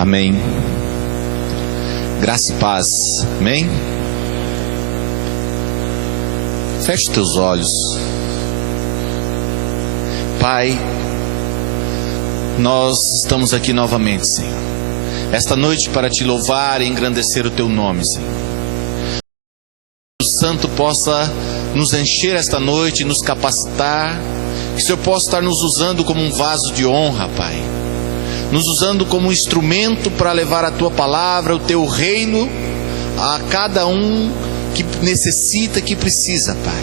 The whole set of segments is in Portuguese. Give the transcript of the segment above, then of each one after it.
Amém. Graça e paz. Amém. Feche os teus olhos. Pai, nós estamos aqui novamente, Senhor, esta noite para te louvar e engrandecer o teu nome, Senhor. Que o Santo possa nos encher esta noite, nos capacitar, que o Senhor possa estar nos usando como um vaso de honra, Pai, nos usando como um instrumento para levar a tua palavra, o teu reino, a cada um que necessita, que precisa, Pai,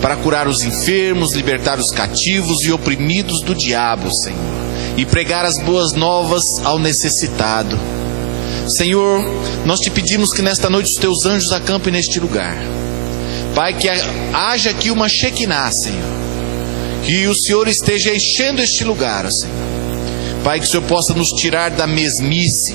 para curar os enfermos, libertar os cativos e oprimidos do diabo, Senhor, e pregar as boas novas ao necessitado. Senhor, nós te pedimos que nesta noite os teus anjos acampem neste lugar, Pai, que haja aqui uma Shekinah, Senhor, que o Senhor esteja enchendo este lugar, Senhor. Pai, que o Senhor possa nos tirar da mesmice,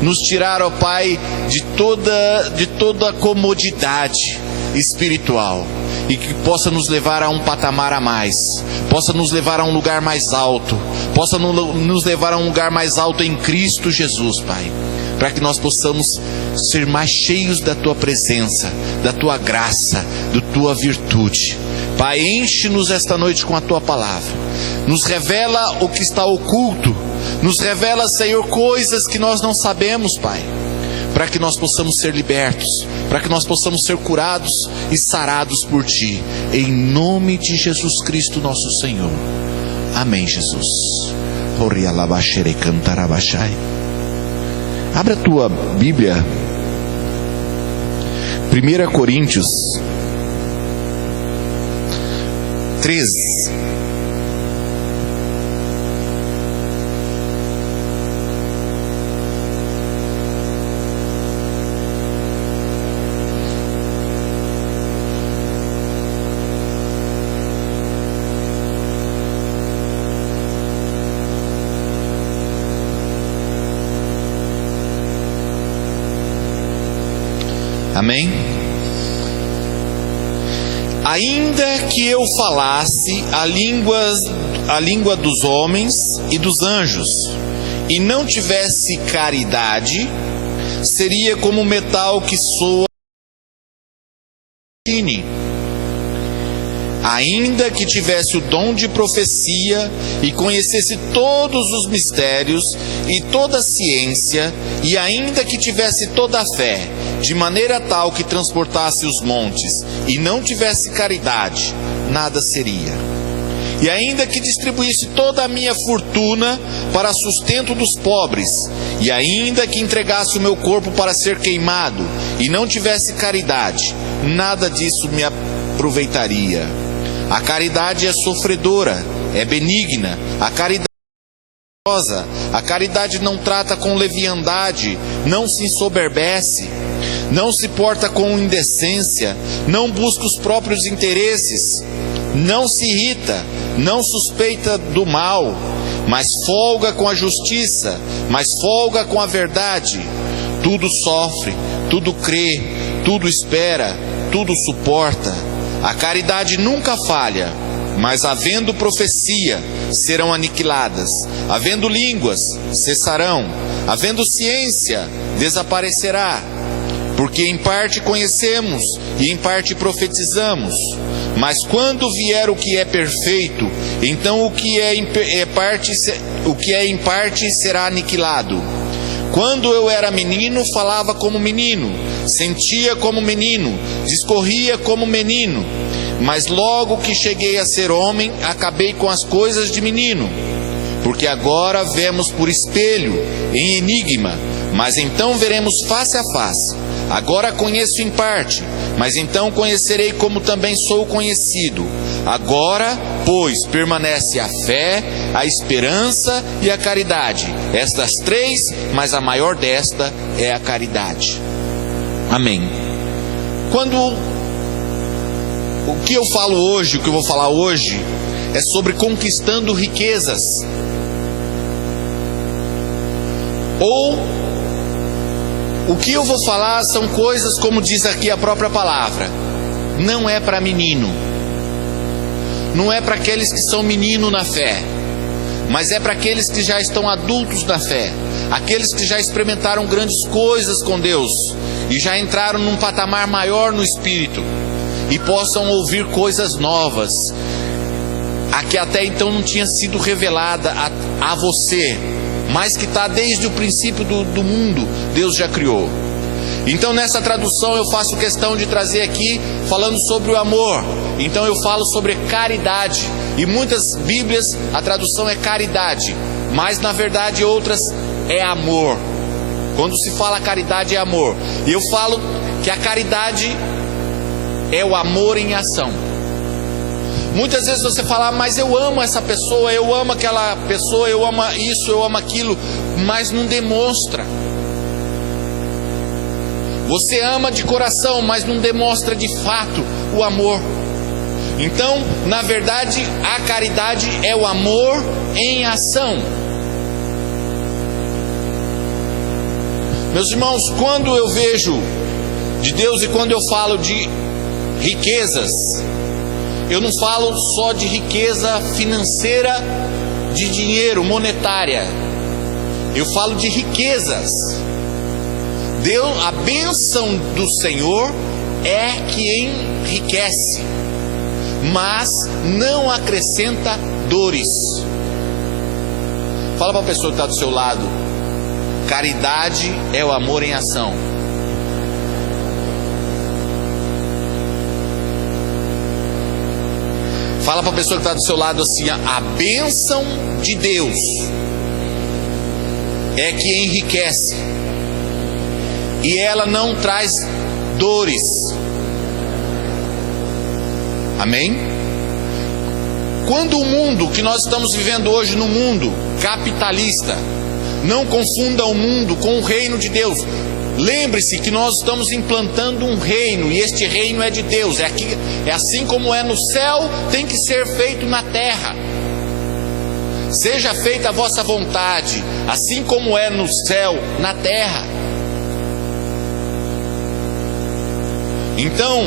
nos tirar, ó Pai, de toda a comodidade espiritual, e que possa nos levar a um patamar a mais, possa nos levar a um lugar mais alto, possa nos levar a um lugar mais alto em Cristo Jesus, Pai, para que nós possamos ser mais cheios da tua presença, da tua graça, da tua virtude. Pai, enche-nos esta noite com a tua palavra, nos revela o que está oculto, nos revela, Senhor, coisas que nós não sabemos, Pai, para que nós possamos ser libertos, para que nós possamos ser curados e sarados por Ti, em nome de Jesus Cristo nosso Senhor. Amém, Jesus. Abre a tua Bíblia, 1 Coríntios 13. Amém? Ainda que eu falasse a língua dos homens e dos anjos, e não tivesse caridade, seria como metal que soa. Ainda que tivesse o dom de profecia e conhecesse todos os mistérios e toda a ciência, e ainda que tivesse toda a fé, de maneira tal que transportasse os montes, e não tivesse caridade, nada seria. E ainda que distribuísse toda a minha fortuna para sustento dos pobres, e ainda que entregasse o meu corpo para ser queimado, e não tivesse caridade, nada disso me aproveitaria. A caridade é sofredora, é benigna, a caridade não trata com leviandade, não se ensoberbece, não se porta com indecência, não busca os próprios interesses, não se irrita, não suspeita do mal, mas folga com a justiça, mas folga com a verdade. Tudo sofre, tudo crê, tudo espera, tudo suporta. A caridade nunca falha, mas havendo profecia, serão aniquiladas, havendo línguas, cessarão, havendo ciência, desaparecerá. Porque em parte conhecemos e em parte profetizamos. Mas quando vier o que é perfeito, então o que é em parte será aniquilado. Quando eu era menino, falava como menino, sentia como menino, discorria como menino. Mas logo que cheguei a ser homem, acabei com as coisas de menino. Porque agora vemos por espelho, em enigma, mas então veremos face a face. Agora conheço em parte, mas então conhecerei como também sou conhecido. Agora, pois, permanece a fé, a esperança e a caridade. Estas três, mas a maior desta é a caridade. Amém. O que eu falo hoje, o que eu vou falar hoje, é sobre conquistando riquezas. Ou o que eu vou falar são coisas, como diz aqui a própria palavra, não é para menino, não é para aqueles que são menino na fé, mas é para aqueles que já estão adultos na fé, aqueles que já experimentaram grandes coisas com Deus e já entraram num patamar maior no Espírito e possam ouvir coisas novas, a que até então não tinha sido revelada a você, mas que está desde o princípio do mundo, Deus já criou. Então nessa tradução eu faço questão de trazer aqui, falando sobre o amor. Então eu falo sobre caridade, e muitas bíblias a tradução é caridade, mas na verdade outras é amor. Quando se fala caridade é amor, e eu falo que a caridade é o amor em ação. Muitas vezes você fala, mas eu amo essa pessoa, eu amo aquela pessoa, eu amo isso, eu amo aquilo, mas não demonstra. Você ama de coração, mas não demonstra de fato o amor. Então, na verdade, a caridade é o amor em ação. Meus irmãos, quando eu vejo de Deus e quando eu falo de riquezas, eu não falo só de riqueza financeira, de dinheiro, monetária. Eu falo de riquezas. Deus, a bênção do Senhor é que enriquece, mas não acrescenta dores. Fala para a pessoa que está do seu lado: caridade é o amor em ação. Fala para a pessoa que está do seu lado assim: a bênção de Deus é que enriquece, e ela não traz dores. Amém? Quando o mundo que nós estamos vivendo hoje, no mundo capitalista, não confunda o mundo com o reino de Deus. Lembre-se que nós estamos implantando um reino, e este reino é de Deus. É assim como é no céu, tem que ser feito na terra. Seja feita a vossa vontade, assim como é no céu, na terra. Então,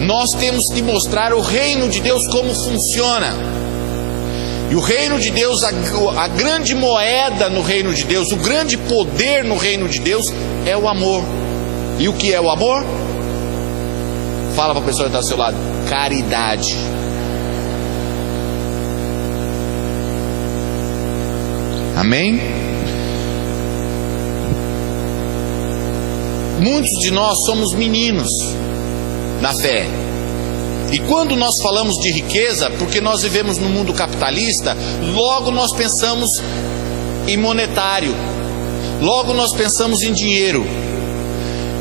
nós temos que mostrar o reino de Deus como funciona. E o reino de Deus, a grande moeda no reino de Deus, o grande poder no reino de Deus é o amor. E o que é o amor? Fala para a pessoa que está ao seu lado: caridade. Amém? Muitos de nós somos meninos na fé. E quando nós falamos de riqueza, porque nós vivemos no mundo capitalista, logo nós pensamos em monetário, logo nós pensamos em dinheiro.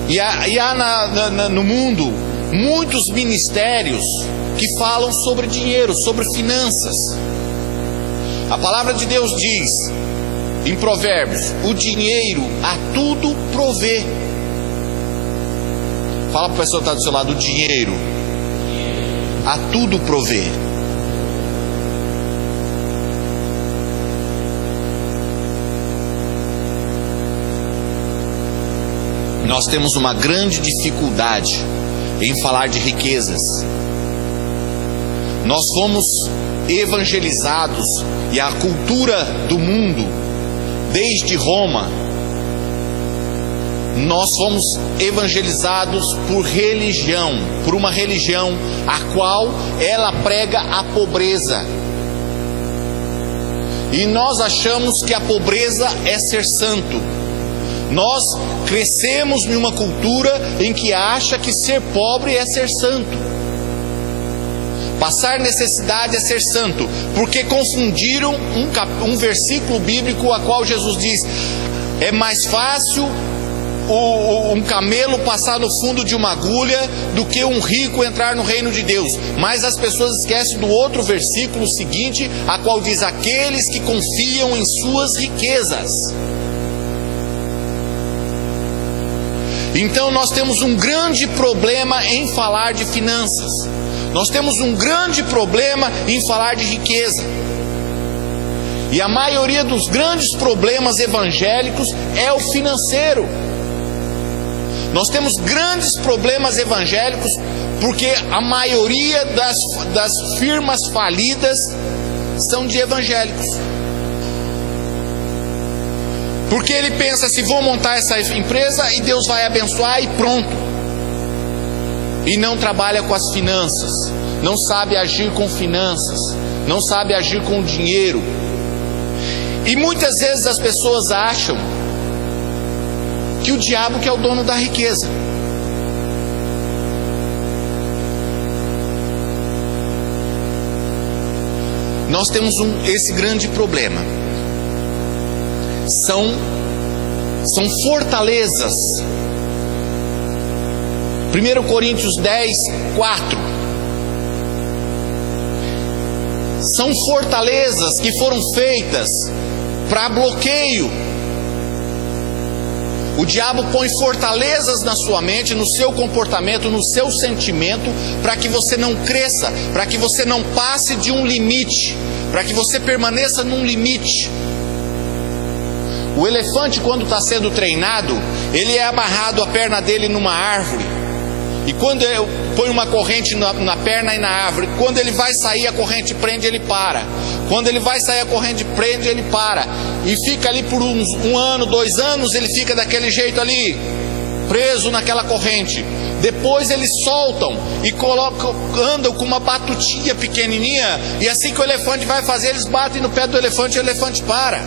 E há no mundo muitos ministérios que falam sobre dinheiro, sobre finanças. A palavra de Deus diz em Provérbios: o dinheiro a tudo provê. Fala para a pessoa que está do seu lado: o dinheiro a tudo provê. Nós temos uma grande dificuldade em falar de riquezas. Nós fomos evangelizados, e a cultura do mundo, desde Roma, nós fomos evangelizados por religião, por uma religião a qual ela prega a pobreza. E nós achamos que a pobreza é ser santo. Nós crescemos numa cultura em que acha que ser pobre é ser santo. Passar necessidade é ser santo, porque confundiram um versículo bíblico a qual Jesus diz: é mais fácil um camelo passar no fundo de uma agulha do que um rico entrar no reino de Deus. Mas as pessoas esquecem do outro versículo seguinte, a qual diz: aqueles que confiam em suas riquezas. Então nós temos um grande problema em falar de finanças. Nós temos um grande problema em falar de riqueza. E a maioria dos grandes problemas evangélicos é o financeiro. Nós temos grandes problemas evangélicos porque a maioria das firmas falidas são de evangélicos. Porque ele pensa assim: vou montar essa empresa e Deus vai abençoar e pronto. E não trabalha com as finanças, não sabe agir com finanças, não sabe agir com o dinheiro. E muitas vezes as pessoas acham que o diabo que é o dono da riqueza. Nós temos esse grande problema. São fortalezas. 1 Coríntios 10, 4. São fortalezas que foram feitas para bloqueio. O diabo põe fortalezas na sua mente, no seu comportamento, no seu sentimento, para que você não cresça, para que você não passe de um limite, para que você permaneça num limite. O elefante, quando está sendo treinado, ele é amarrado a perna dele numa árvore. E quando eu ponho uma corrente na perna e na árvore, quando ele vai sair, a corrente prende, ele para. Quando ele vai sair, a corrente prende, ele para. E fica ali por um ano, 2 anos, ele fica daquele jeito ali, preso naquela corrente. Depois eles soltam e andam com uma batutinha pequenininha. E assim que o elefante vai fazer, eles batem no pé do elefante e o elefante para.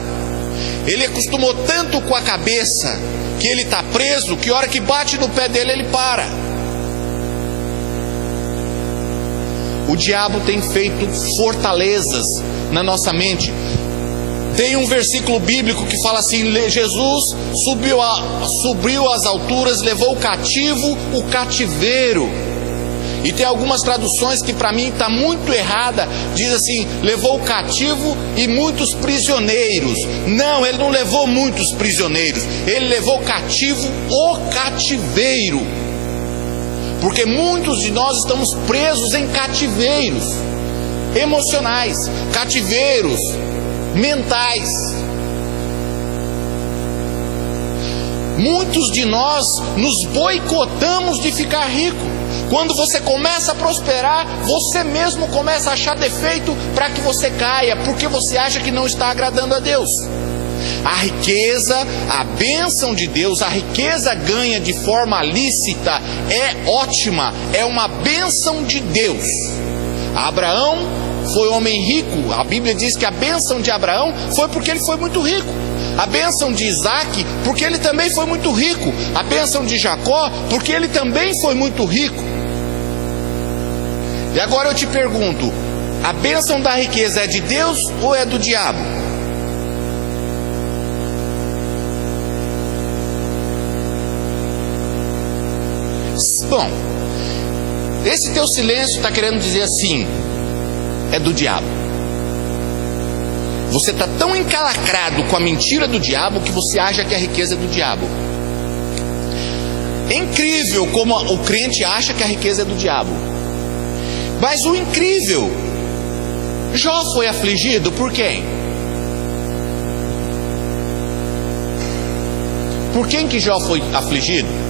Ele acostumou tanto com a cabeça que ele está preso, que a hora que bate no pé dele, ele para. O diabo tem feito fortalezas na nossa mente. Tem um versículo bíblico que fala assim: Jesus subiu às alturas, levou cativo o cativeiro. E tem algumas traduções que para mim está muito errada. Diz assim: levou cativo e muitos prisioneiros. Não, ele não levou muitos prisioneiros, ele levou cativo o cativeiro. Porque muitos de nós estamos presos em cativeiros emocionais, cativeiros mentais. Muitos de nós nos boicotamos de ficar rico. Quando você começa a prosperar, você mesmo começa a achar defeito para que você caia, porque você acha que não está agradando a Deus. A riqueza, a bênção de Deus, a riqueza ganha de forma lícita é ótima, é uma bênção de Deus. Abraão foi homem rico. A Bíblia diz que a bênção de Abraão foi porque ele foi muito rico. A bênção de Isaac, porque ele também foi muito rico. A bênção de Jacó, porque ele também foi muito rico. E agora eu te pergunto: a bênção da riqueza é de Deus ou é do diabo? Bom, esse teu silêncio está querendo dizer assim: é do diabo. Você está tão encalacrado com a mentira do diabo que você acha que a riqueza é do diabo. É incrível como o crente acha que a riqueza é do diabo. Mas o incrível, Jó foi afligido por quem? Por quem que Jó foi afligido?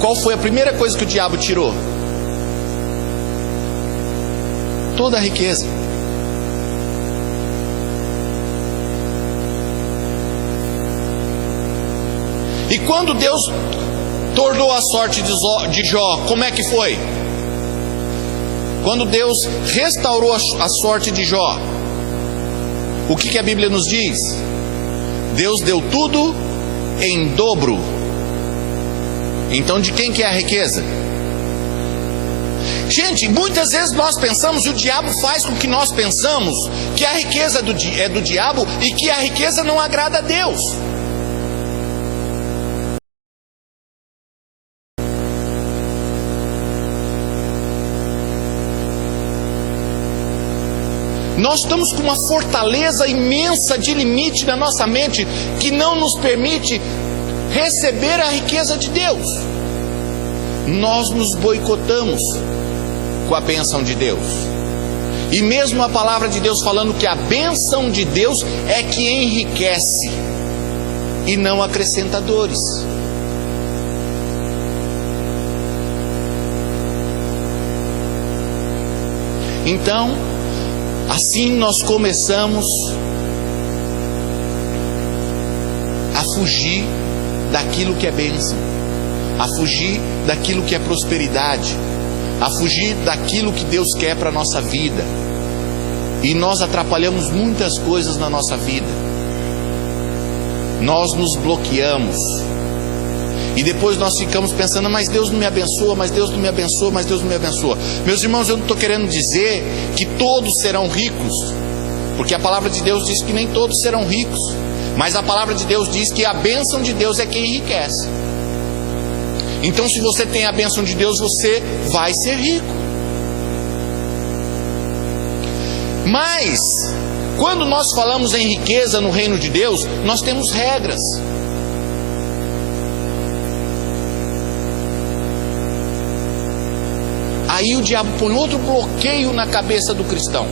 Qual foi a primeira coisa que o diabo tirou? Toda a riqueza. E quando Deus tornou a sorte de Jó, como é que foi? Quando Deus restaurou a sorte de Jó, o que a Bíblia nos diz? Deus deu tudo em dobro. Então de quem que é a riqueza? Gente, muitas vezes nós pensamos, e o diabo faz com que nós pensamos, que a riqueza é do diabo e que a riqueza não agrada a Deus. Nós estamos com uma fortaleza imensa de limite na nossa mente que não nos permite receber a riqueza de Deus. Nós nos boicotamos com a bênção de Deus. E mesmo a palavra de Deus falando que a bênção de Deus é que enriquece e não acrescenta dores. Então, assim nós começamos fugir daquilo que é bênção, a fugir daquilo que é prosperidade, a fugir daquilo que Deus quer para a nossa vida. E nós atrapalhamos muitas coisas na nossa vida. Nós nos bloqueamos. E depois nós ficamos pensando, mas Deus não me abençoa, mas Deus não me abençoa, mas Deus não me abençoa. Meus irmãos, eu não estou querendo dizer que todos serão ricos, porque a palavra de Deus diz que nem todos serão ricos. Mas a palavra de Deus diz que a bênção de Deus é quem enriquece. Então, se você tem a bênção de Deus, você vai ser rico. Mas, quando nós falamos em riqueza no reino de Deus, nós temos regras. Aí o diabo põe outro bloqueio na cabeça do cristão.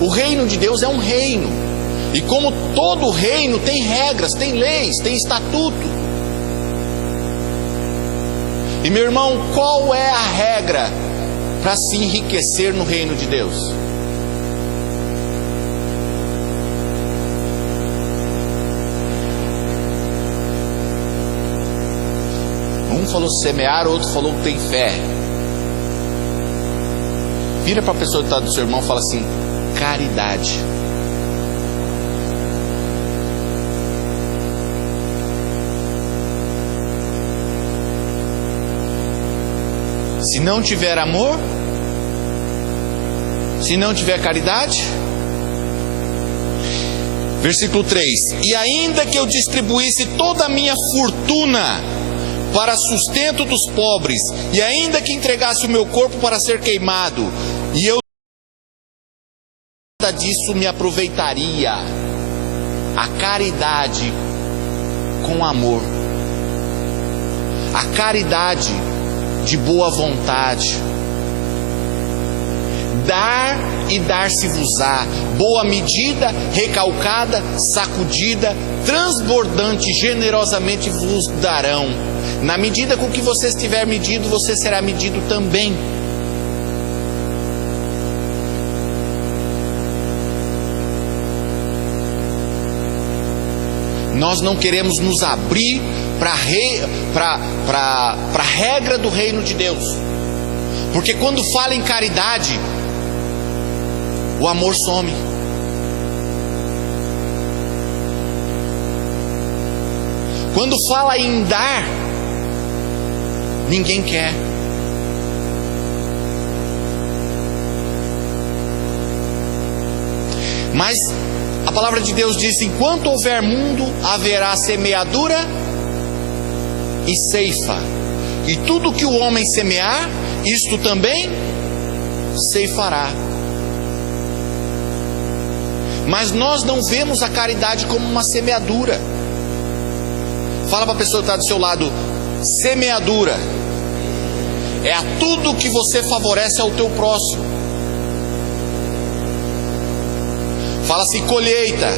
O reino de Deus é um reino. E como todo reino tem regras, tem leis, tem estatuto. E meu irmão, qual é a regra para se enriquecer no reino de Deus? Um falou semear, outro falou que tem fé. Vira para a pessoa que está do seu irmão e fala assim: caridade. Se não tiver amor, se não tiver caridade. Versículo 3: e ainda que eu distribuísse toda a minha fortuna para sustento dos pobres, e ainda que entregasse o meu corpo para ser queimado, e eu nada disso me aproveitaria. A caridade com amor, a caridade de boa vontade, dar e dar-se-vos-á, boa medida, recalcada, sacudida, transbordante, generosamente vos darão. Na medida com que você estiver medido, você será medido também. Nós não queremos nos abrir para a regra do reino de Deus, porque quando fala em caridade, o amor some. Quando fala em dar, ninguém quer. Mas a palavra de Deus diz: enquanto houver mundo, haverá semeadura e ceifa, e tudo que o homem semear, isto também ceifará. Mas nós não vemos a caridade como uma semeadura. Fala para a pessoa que está do seu lado: semeadura é a tudo que você favorece ao teu próximo. Fala assim: colheita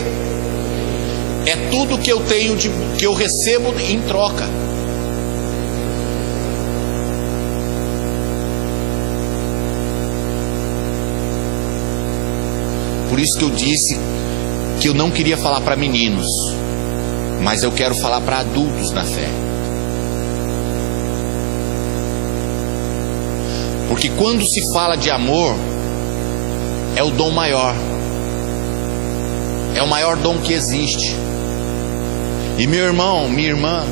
é tudo que eu tenho que eu recebo em troca. Por isso que eu disse que eu não queria falar para meninos, mas eu quero falar para adultos na fé. Porque quando se fala de amor, é o dom maior. É o maior dom que existe. E meu irmão, minha irmã,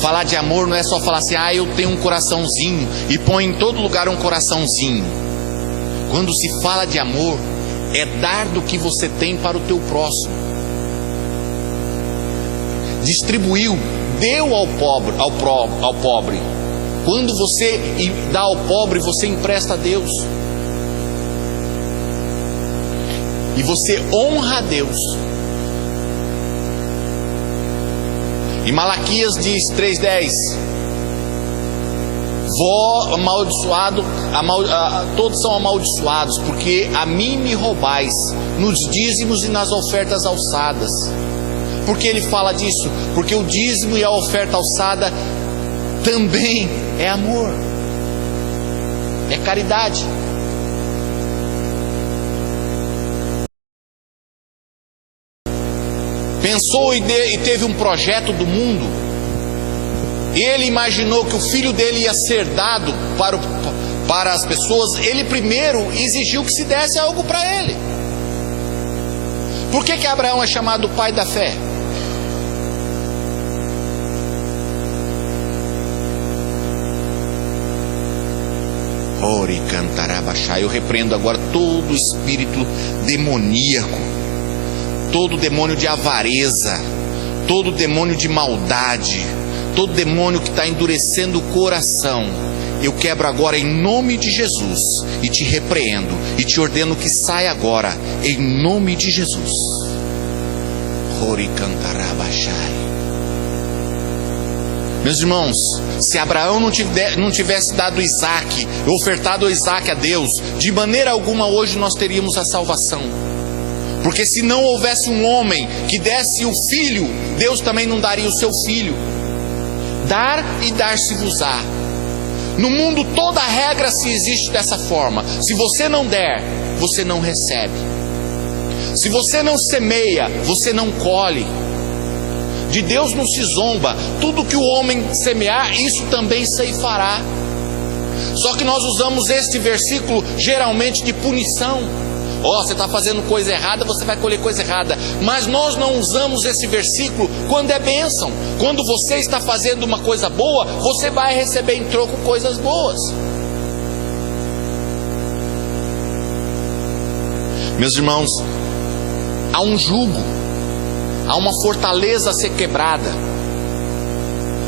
falar de amor não é só falar assim: ah, eu tenho um coraçãozinho, e põe em todo lugar um coraçãozinho. Quando se fala de amor, é dar do que você tem para o teu próximo. Distribuiu, deu ao pobre. Quando você dá ao pobre, você empresta a Deus. E você honra a Deus. E Malaquias diz 3:10: vó amaldiçoado, todos são amaldiçoados, porque a mim me roubais nos dízimos e nas ofertas alçadas. Por que ele fala disso? Porque o dízimo e a oferta alçada também é amor, é caridade. pensou e teve um projeto do mundo. Ele imaginou que o filho dele ia ser dado para as pessoas. Ele primeiro exigiu que se desse algo para ele. Por que Abraão é chamado pai da fé? Ore cantarabachá. Eu repreendo agora todo espírito demoníaco, todo demônio de avareza, todo demônio de maldade, todo demônio que está endurecendo o coração. Eu quebro agora em nome de Jesus e te repreendo e te ordeno que saia agora em nome de Jesus. Ore cantarabachai. Meus irmãos, se Abraão não tivesse dado Isaac, ofertado Isaac a Deus, de maneira alguma hoje nós teríamos a salvação. Porque se não houvesse um homem que desse o filho, Deus também não daria o seu filho. Dar e dar-se-vos-á. No mundo toda a regra se existe dessa forma. Se você não der, você não recebe. Se você não semeia, você não colhe. De Deus não se zomba. Tudo que o homem semear, isso também ceifará. Só que nós usamos este versículo geralmente de punição. Você está fazendo coisa errada, você vai colher coisa errada. Mas nós não usamos esse versículo quando é bênção. Quando você está fazendo uma coisa boa, você vai receber em troco coisas boas. Meus irmãos, há um jugo, há uma fortaleza a ser quebrada.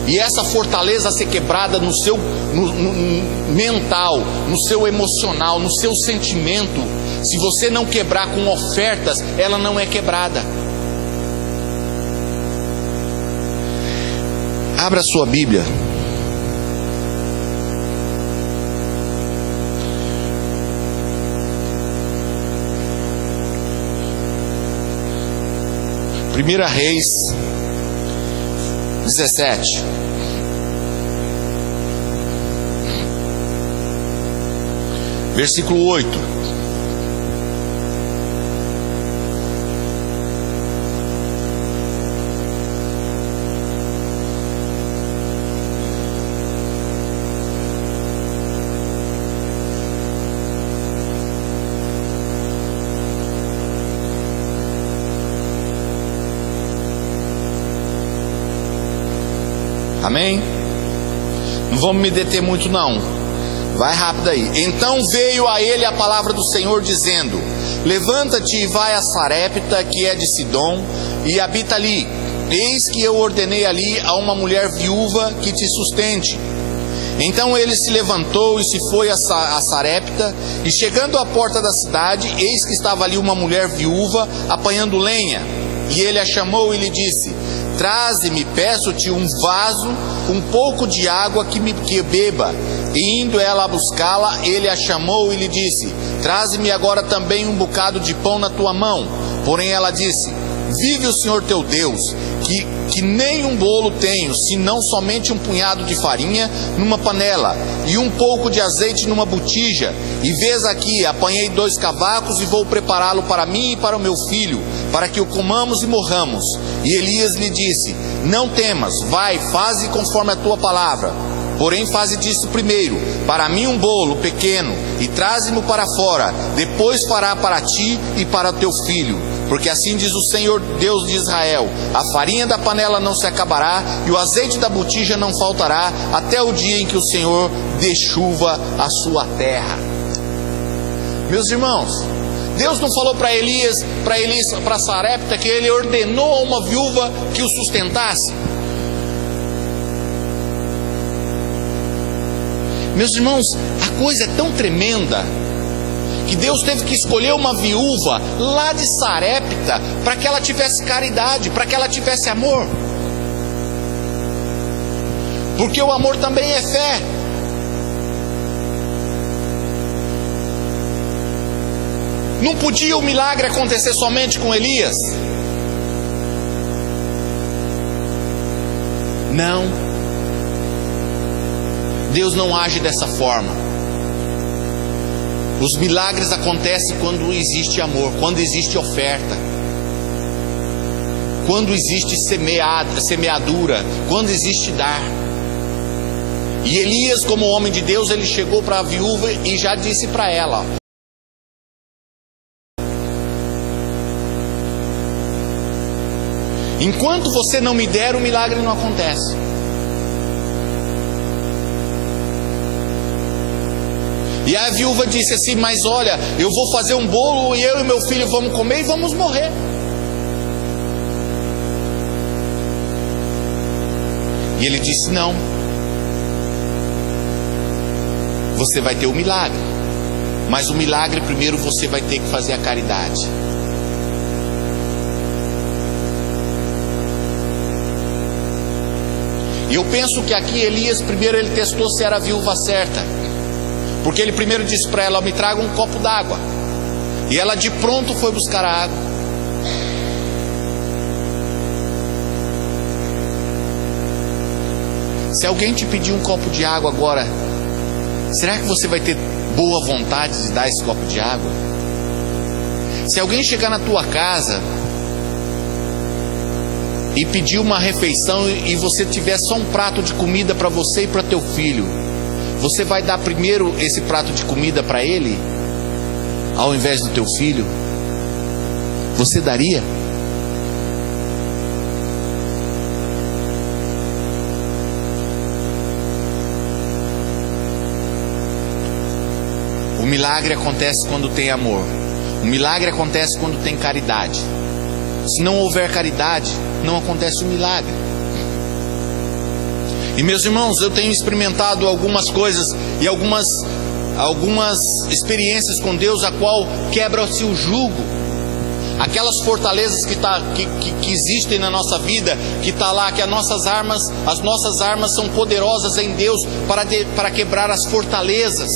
E essa fortaleza a ser quebrada no seu mental, no seu emocional, no seu sentimento. Se você não quebrar com ofertas, ela não é quebrada. Abra sua Bíblia. Primeira Reis 17. Versículo 8. Amém? Não vamos me deter muito não. Vai rápido aí. Então veio a ele a palavra do Senhor dizendo: levanta-te e vai a Sarepta, que é de Sidom, e habita ali. Eis que eu ordenei ali a uma mulher viúva que te sustente. Então ele se levantou e se foi a Sarepta, e chegando à porta da cidade, eis que estava ali uma mulher viúva apanhando lenha. E ele a chamou e lhe disse: traze-me, peço-te, um vaso, um pouco de água que beba. E indo ela a buscá-la, ele a chamou e lhe disse: traze-me agora também um bocado de pão na tua mão. Porém ela disse: vive o Senhor teu Deus, que nem um bolo tenho, senão somente um punhado de farinha numa panela, e um pouco de azeite numa botija. E vês aqui, apanhei 2 cavacos e vou prepará-lo para mim e para o meu filho, para que o comamos e morramos. E Elias lhe disse: não temas, vai, faze conforme a tua palavra. Porém faze disso primeiro, para mim um bolo pequeno, e traze-mo para fora, depois fará para ti e para teu filho. Porque assim diz o Senhor Deus de Israel: a farinha da panela não se acabará, e o azeite da botija não faltará, até o dia em que o Senhor dê chuva à sua terra. Meus irmãos, Deus não falou para Elias, para Sarepta, que ele ordenou a uma viúva que o sustentasse? Meus irmãos, a coisa é tão tremenda que Deus teve que escolher uma viúva lá de Sarepta para que ela tivesse caridade, para que ela tivesse amor. Porque o amor também é fé. Não podia o milagre acontecer somente com Elias? Não. Deus não age dessa forma. Os milagres acontecem quando existe amor, quando existe oferta. quando existe semeadura, quando existe dar. E Elias, como homem de Deus, ele chegou para a viúva e já disse para ela: enquanto você não me der, o milagre não acontece. E a viúva disse assim: mas olha, eu vou fazer um bolo e eu e meu filho vamos comer e vamos morrer. E ele disse: não, você vai ter o milagre, mas o milagre primeiro você vai ter que fazer a caridade. E eu penso que aqui Elias, primeiro ele testou se era a viúva certa, porque ele primeiro disse para ela: me traga um copo d'água, e ela de pronto foi buscar a água. Se alguém te pedir um copo de água agora, será que você vai ter boa vontade de dar esse copo de água? Se alguém chegar na tua casa e pedir uma refeição e você tiver só um prato de comida para você e para teu filho, você vai dar primeiro esse prato de comida para ele, ao invés do teu filho? Você daria? O milagre acontece quando tem amor. O milagre acontece quando tem caridade. Se não houver caridade, não acontece o milagre. E meus irmãos, eu tenho experimentado algumas coisas e algumas experiências com Deus, a qual quebra-se o jugo. Aquelas fortalezas que existem na nossa vida, que está lá, que as nossas armas são poderosas em Deus para quebrar as fortalezas,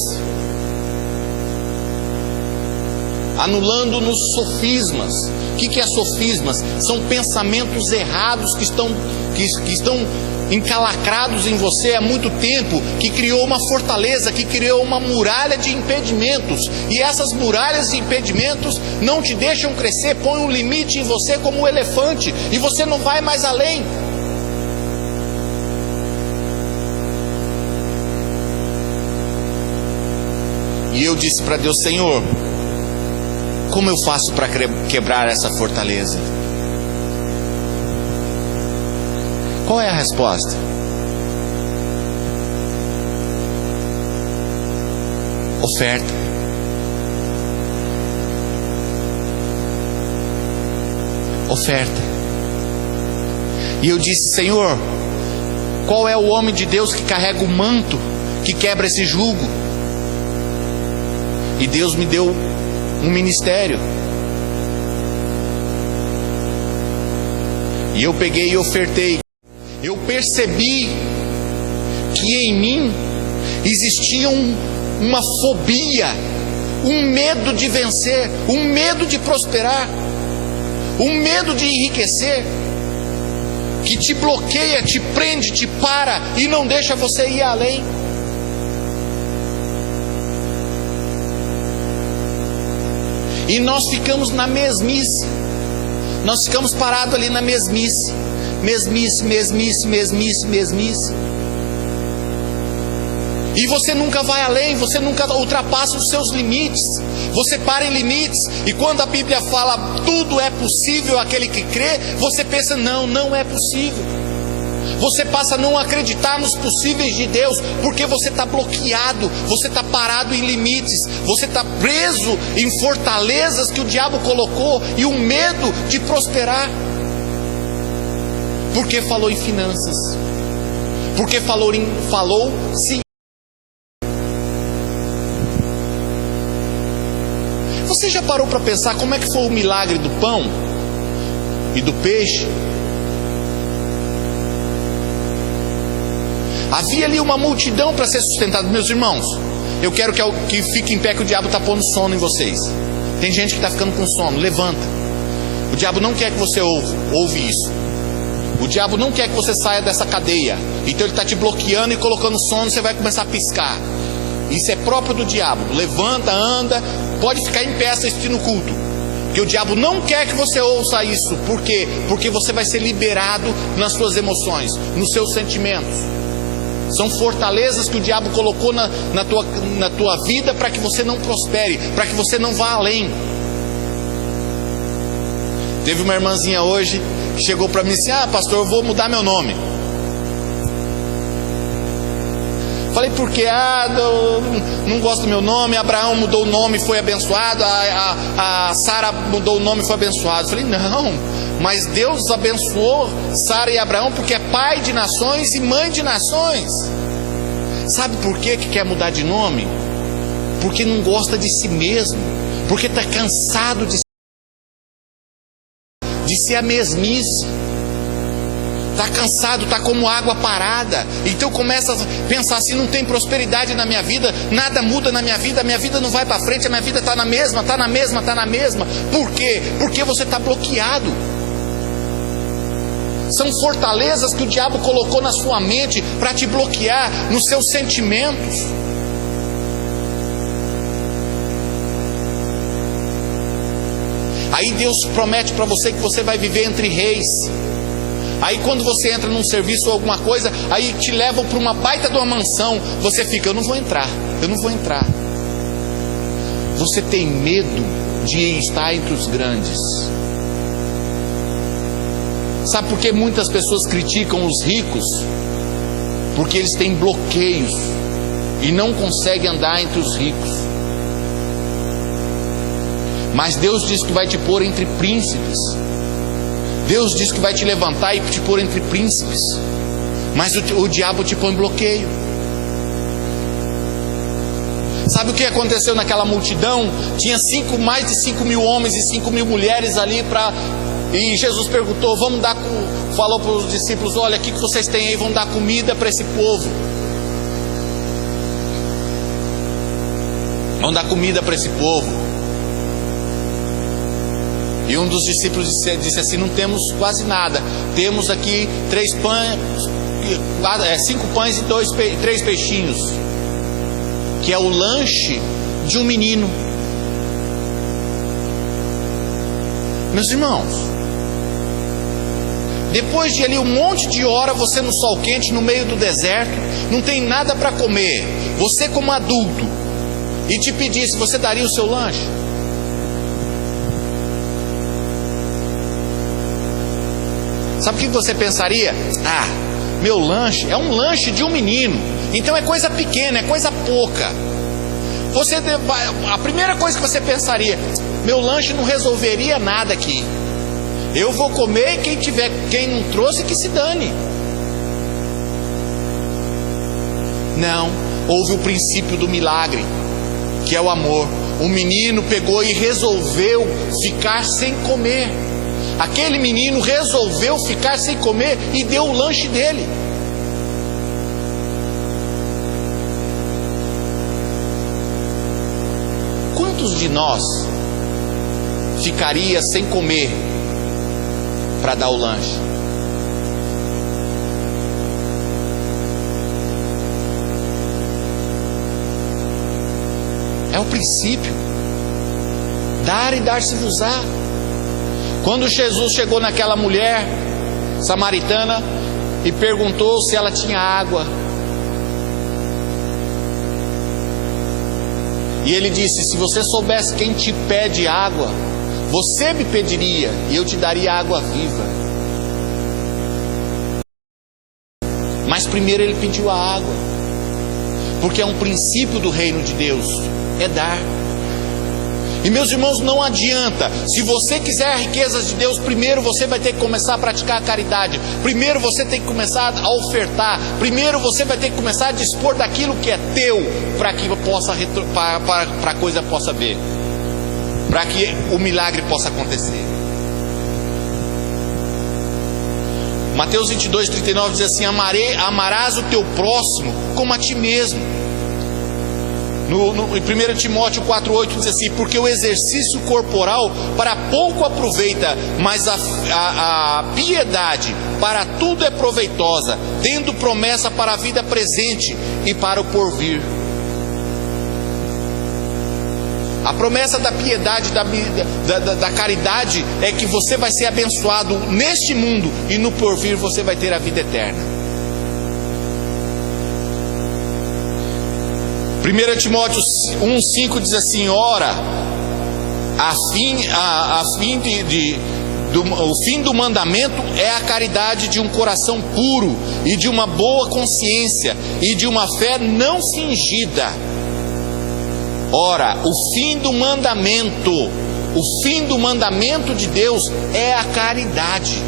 anulando-nos sofismas. O que é sofismas? São pensamentos errados que estão encalacrados em você há muito tempo, que criou uma fortaleza, que criou uma muralha de impedimentos, e essas muralhas de impedimentos não te deixam crescer, põe um limite em você como um elefante, e você não vai mais além. E eu disse para Deus: Senhor, como eu faço para quebrar essa fortaleza? Qual é a resposta? Oferta. Oferta. E eu disse: Senhor, qual é o homem de Deus que carrega o manto, que quebra esse jugo? E Deus me deu um ministério. E eu peguei e ofertei. Eu percebi que em mim existia uma fobia, um medo de vencer, um medo de prosperar, um medo de enriquecer, que te bloqueia, te prende, te para e não deixa você ir além. E nós ficamos na mesmice. Nós ficamos parados ali na mesmice. Mesmice. E você nunca vai além, você nunca ultrapassa os seus limites. Você para em limites. E quando a Bíblia fala tudo é possível àquele que crê, você pensa: não é possível. Você passa a não acreditar nos possíveis de Deus, porque você está bloqueado, você está parado em limites, você está preso em fortalezas que o diabo colocou, e o medo de prosperar. Porque falou em finanças, porque falou sim. Você já parou para pensar como é que foi o milagre do pão e do peixe? Havia ali uma multidão para ser sustentada. Meus irmãos, eu quero que fique em pé, que o diabo está pondo sono em vocês. Tem gente que está ficando com sono. Levanta. O diabo não quer que você ouve isso. O diabo não quer que você saia dessa cadeia. Então ele está te bloqueando e colocando sono. Você vai começar a piscar. Isso é próprio do diabo. Levanta, anda. Pode ficar em pé assistindo o culto. Que o diabo não quer que você ouça isso. Por quê? Porque você vai ser liberado nas suas emoções, nos seus sentimentos. São fortalezas que o diabo colocou na tua vida para que você não prospere, para que você não vá além. Teve uma irmãzinha hoje que chegou para mim e disse: pastor, eu vou mudar meu nome. Falei, por quê? Não gosto do meu nome. Abraão mudou o nome, foi abençoado. A Sara mudou o nome, foi abençoado. Falei, não, mas Deus abençoou Sara e Abraão porque é pai de nações e mãe de nações. Sabe por quê que quer mudar de nome? Porque não gosta de si mesmo, porque está cansado de ser a mesmice. Está cansado, está como água parada. Então começa a pensar assim: não tem prosperidade na minha vida, nada muda na minha vida não vai para frente, a minha vida está na mesma. Por quê? Porque você está bloqueado. São fortalezas que o diabo colocou na sua mente para te bloquear nos seus sentimentos. Aí Deus promete para você que você vai viver entre reis. Aí quando você entra num serviço ou alguma coisa, aí te levam para uma baita de uma mansão, você fica: eu não vou entrar. Você tem medo de estar entre os grandes. Sabe por que muitas pessoas criticam os ricos? Porque eles têm bloqueios e não conseguem andar entre os ricos. Mas Deus diz que vai te pôr entre príncipes. Deus diz que vai te levantar e te pôr entre príncipes. Mas o diabo te põe bloqueio. Sabe o que aconteceu naquela multidão? Tinha mais de 5 mil homens e 5 mil mulheres ali e Jesus perguntou: falou para os discípulos: olha, o que vocês têm aí? Vão dar comida para esse povo. Vão dar comida para esse povo. E um dos discípulos disse assim: não temos quase nada. Temos aqui 5 pães e 3 peixinhos, que é o lanche de um menino. Meus irmãos, depois de ali um monte de hora, você no sol quente, no meio do deserto, não tem nada para comer, você como adulto, e te pedisse, você daria o seu lanche? Sabe o que você pensaria? Meu lanche é um lanche de um menino, então é coisa pequena, é coisa pouca. A primeira coisa que você pensaria: meu lanche não resolveria nada aqui. Eu vou comer e quem não trouxe que se dane. Não, houve o princípio do milagre, que é o amor. O menino pegou e resolveu ficar sem comer. Aquele menino resolveu ficar sem comer e deu o lanche dele. Quantos de nós ficaria sem comer para dar o lanche? É o princípio: dar e dar-se-vos-á. Quando Jesus chegou naquela mulher samaritana e perguntou se ela tinha água, e ele disse: se você soubesse quem te pede água, você me pediria e eu te daria água viva. Mas primeiro ele pediu a água, porque é um princípio do reino de Deus, é dar. E meus irmãos, não adianta. Se você quiser riquezas de Deus, primeiro você vai ter que começar a praticar a caridade. Primeiro você tem que começar a ofertar. Primeiro você vai ter que começar a dispor daquilo que é teu, para que para a coisa possa ver, para que o milagre possa acontecer. Mateus 22:39 diz assim: amarás o teu próximo como a ti mesmo. Em 1 Timóteo 4,8 diz assim: porque o exercício corporal para pouco aproveita, mas a piedade para tudo é proveitosa, tendo promessa para a vida presente e para o porvir. A promessa da piedade, da caridade, é que você vai ser abençoado neste mundo e no porvir você vai ter a vida eterna. 1 Timóteo 1,5 diz assim: ora, o fim do mandamento é a caridade de um coração puro e de uma boa consciência e de uma fé não fingida. Ora, o fim do mandamento de Deus é a caridade.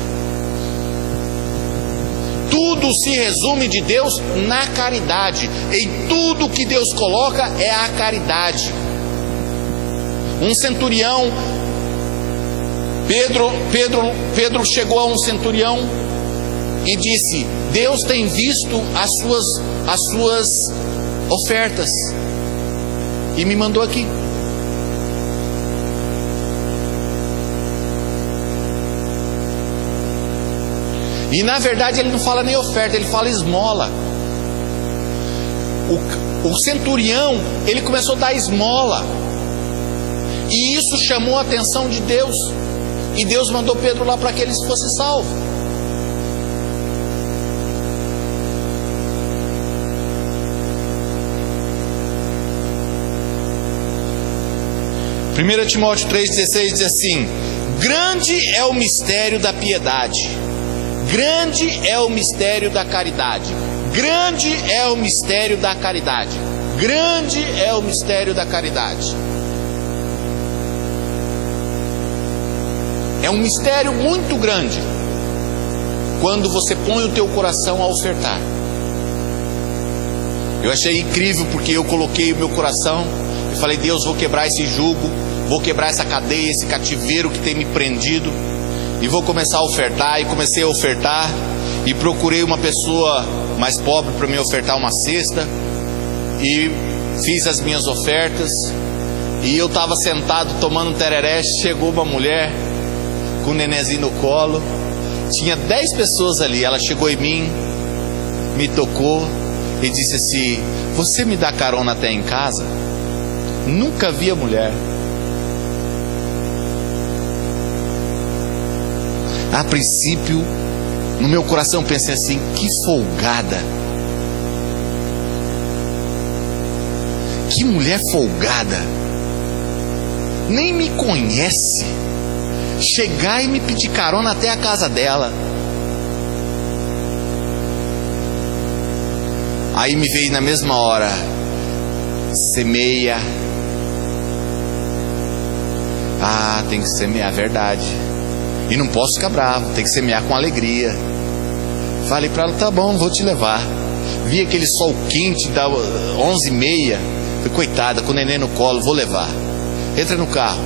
Tudo se resume de Deus na caridade. Em tudo que Deus coloca é a caridade. Um centurião, Pedro chegou a um centurião e disse: Deus tem visto as suas ofertas e me mandou aqui. E na verdade ele não fala nem oferta, ele fala esmola. O centurião, ele começou a dar esmola, e isso chamou a atenção de Deus, e Deus mandou Pedro lá para que ele fosse salvo. Primeira Timóteo 3,16 diz assim: grande é o mistério da piedade, grande é o mistério da caridade, grande é o mistério da caridade, grande é o mistério da caridade. É um mistério muito grande quando você põe o teu coração a ofertar. Eu achei incrível porque eu coloquei o meu coração e falei: Deus, vou quebrar esse jugo, vou quebrar essa cadeia, esse cativeiro que tem me prendido, e vou começar a ofertar. E comecei a ofertar, e procurei uma pessoa mais pobre para me ofertar uma cesta, e fiz as minhas ofertas. E eu estava sentado tomando um tereré, chegou uma mulher com um nenenzinho no colo, tinha 10 pessoas ali. Ela chegou em mim, me tocou e disse assim: você me dá carona até em casa? Nunca vi a mulher. A princípio, no meu coração pensei assim: que folgada, que mulher folgada, nem me conhece, chegar e me pedir carona até a casa dela. Aí me veio na mesma hora: semeia. Ah, tem que semear, verdade. E não posso ficar bravo, tem que semear com alegria. Falei para ela: tá bom, vou te levar. Vi aquele sol quente da 11h30. Falei: coitada, com o neném no colo, vou levar. Entra no carro.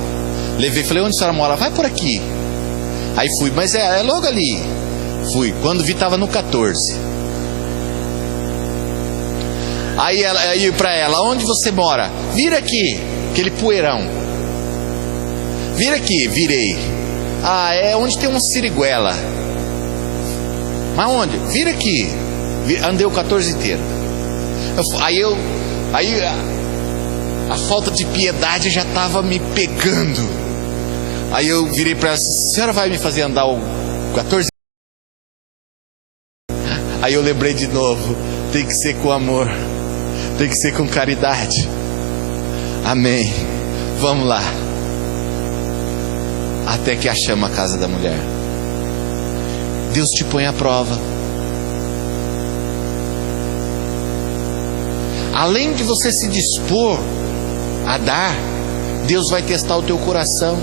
Levei, falei: onde a senhora mora? Vai por aqui. Aí fui, mas é logo ali. Fui, quando vi estava no 14. Aí para ela: onde você mora? Vira aqui, aquele poeirão. Vira aqui, virei. Ah, é onde tem uma siriguela. Mas onde? Vira aqui. Andei o 14 inteiro. Aí a falta de piedade já estava me pegando. Aí eu virei para ela: a senhora vai me fazer andar o 14? Aí eu lembrei de novo: tem que ser com amor, tem que ser com caridade. Amém. Vamos lá. Até que achamos a casa da mulher. Deus te põe à prova. Além de você se dispor a dar, Deus vai testar o teu coração.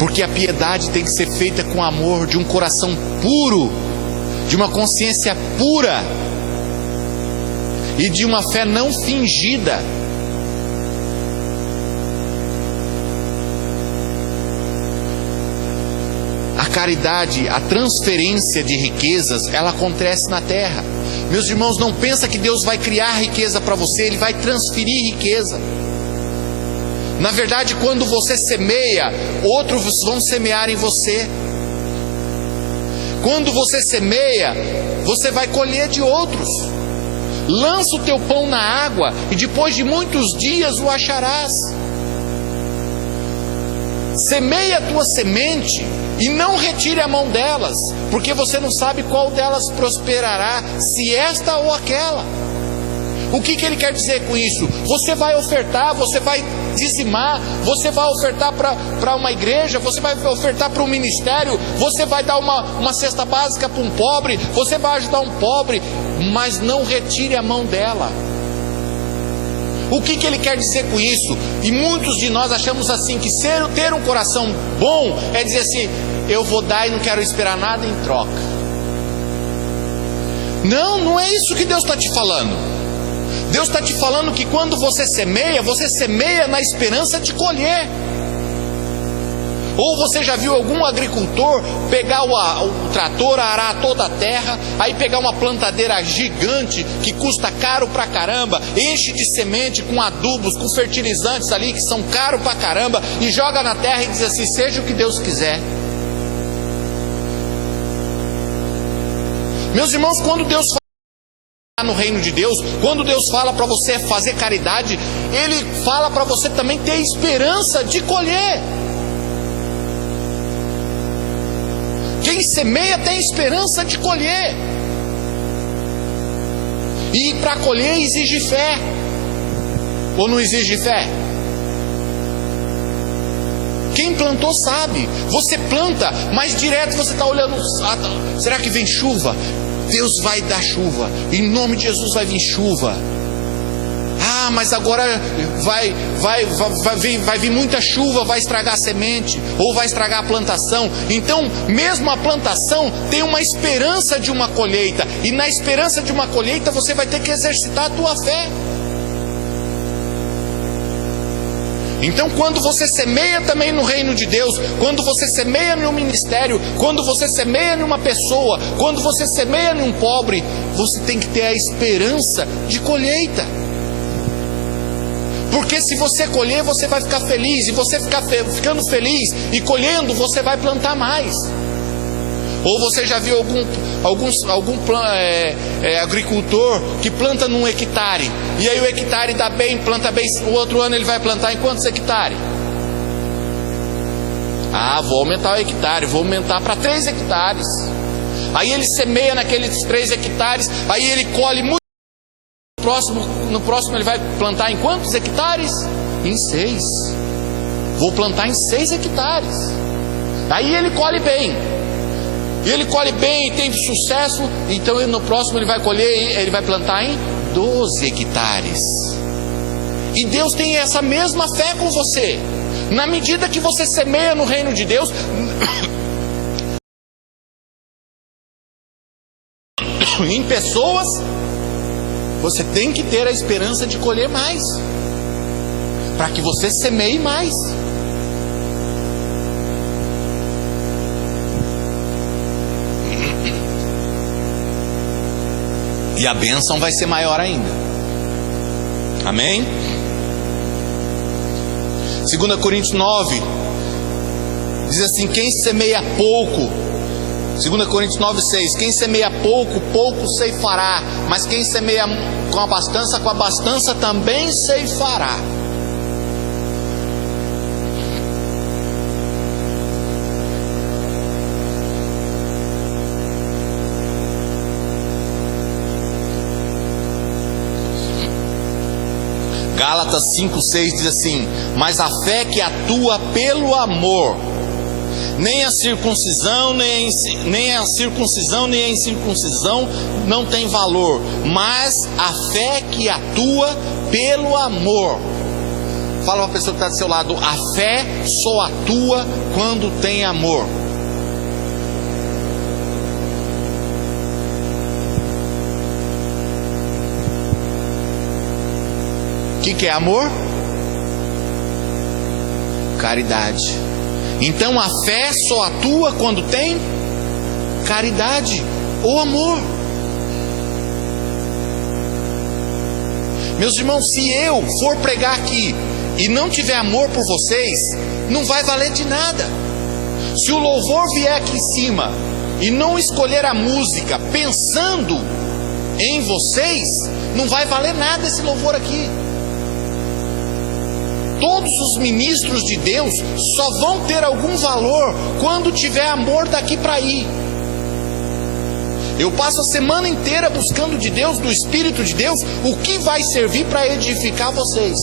Porque a piedade tem que ser feita com amor, de um coração puro, de uma consciência pura e de uma fé não fingida. A caridade, a transferência de riquezas, ela acontece na terra. Meus irmãos, não pensa que Deus vai criar riqueza para você, Ele vai transferir riqueza. Na verdade, quando você semeia, outros vão semear em você. Quando você semeia, você vai colher de outros. lança o teu pão na água, e depois de muitos dias o acharás. Semeia a tua semente, e não retire a mão delas, porque você não sabe qual delas prosperará, se esta ou aquela. O que ele quer dizer com isso? Você vai ofertar, você vai dizimar, você vai ofertar para uma igreja, você vai ofertar para um ministério, você vai dar uma cesta básica para um pobre, você vai ajudar um pobre, mas não retire a mão dela. O que ele quer dizer com isso? E muitos de nós achamos assim, que ter um coração bom é dizer assim: eu vou dar e não quero esperar nada em troca. Não é isso que Deus está te falando. Deus está te falando que quando você semeia na esperança de colher. Ou você já viu algum agricultor pegar o trator, arar toda a terra, aí pegar uma plantadeira gigante que custa caro pra caramba, enche de semente com adubos, com fertilizantes ali que são caros pra caramba, e joga na terra e diz assim: seja o que Deus quiser. Meus irmãos, quando Deus fala no reino de Deus, quando Deus fala para você fazer caridade, Ele fala para você também ter esperança de colher. Quem semeia tem esperança de colher. E para colher exige fé. Ou não exige fé? Quem plantou sabe. Você planta, mas direto você está olhando: será que vem chuva? Deus vai dar chuva. Em nome de Jesus vai vir chuva. Mas agora vai vir muita chuva, vai estragar a semente, ou vai estragar a plantação. Então, mesmo a plantação tem uma esperança de uma colheita, e na esperança de uma colheita você vai ter que exercitar a tua fé. Então, quando você semeia também no reino de Deus, quando você semeia no ministério, quando você semeia numa pessoa, quando você semeia num pobre, você tem que ter a esperança de colheita. Porque se você colher, você vai ficar feliz, e você ficando feliz e colhendo, você vai plantar mais. Ou você já viu algum agricultor que planta num hectare, e aí o hectare dá bem, planta bem, o outro ano ele vai plantar em quantos hectares? Vou aumentar o hectare, vou aumentar para 3 hectares. Aí ele semeia naqueles 3 hectares, aí ele colhe muito. No próximo ele vai plantar em quantos hectares? Em 6. Vou plantar em 6 hectares. Aí ele colhe bem. E ele colhe bem e tem sucesso. Então no próximo ele vai colher, ele vai plantar em 12 hectares. E Deus tem essa mesma fé com você. Na medida que você semeia no reino de Deus, em pessoas, você tem que ter a esperança de colher mais, para que você semeie mais. E a bênção vai ser maior ainda. Amém? 2 Coríntios 9 diz assim: quem semeia pouco, 2 Coríntios 9,6: quem semeia pouco, pouco ceifará, mas quem semeia com a abastança também ceifará. Gálatas 5,6 diz assim: mas a fé que atua pelo amor, nem a circuncisão, nem a incircuncisão não tem valor, mas a fé que atua pelo amor. Fala para a pessoa que está do seu lado: a fé só atua quando tem amor. O que é amor? Caridade. Então a fé só atua quando tem caridade ou amor. Meus irmãos, se eu for pregar aqui e não tiver amor por vocês, não vai valer de nada. Se o louvor vier aqui em cima e não escolher a música pensando em vocês, não vai valer nada esse louvor aqui. Todos os ministros de Deus só vão ter algum valor quando tiver amor daqui para aí. Eu passo a semana inteira buscando de Deus, do Espírito de Deus, o que vai servir para edificar vocês.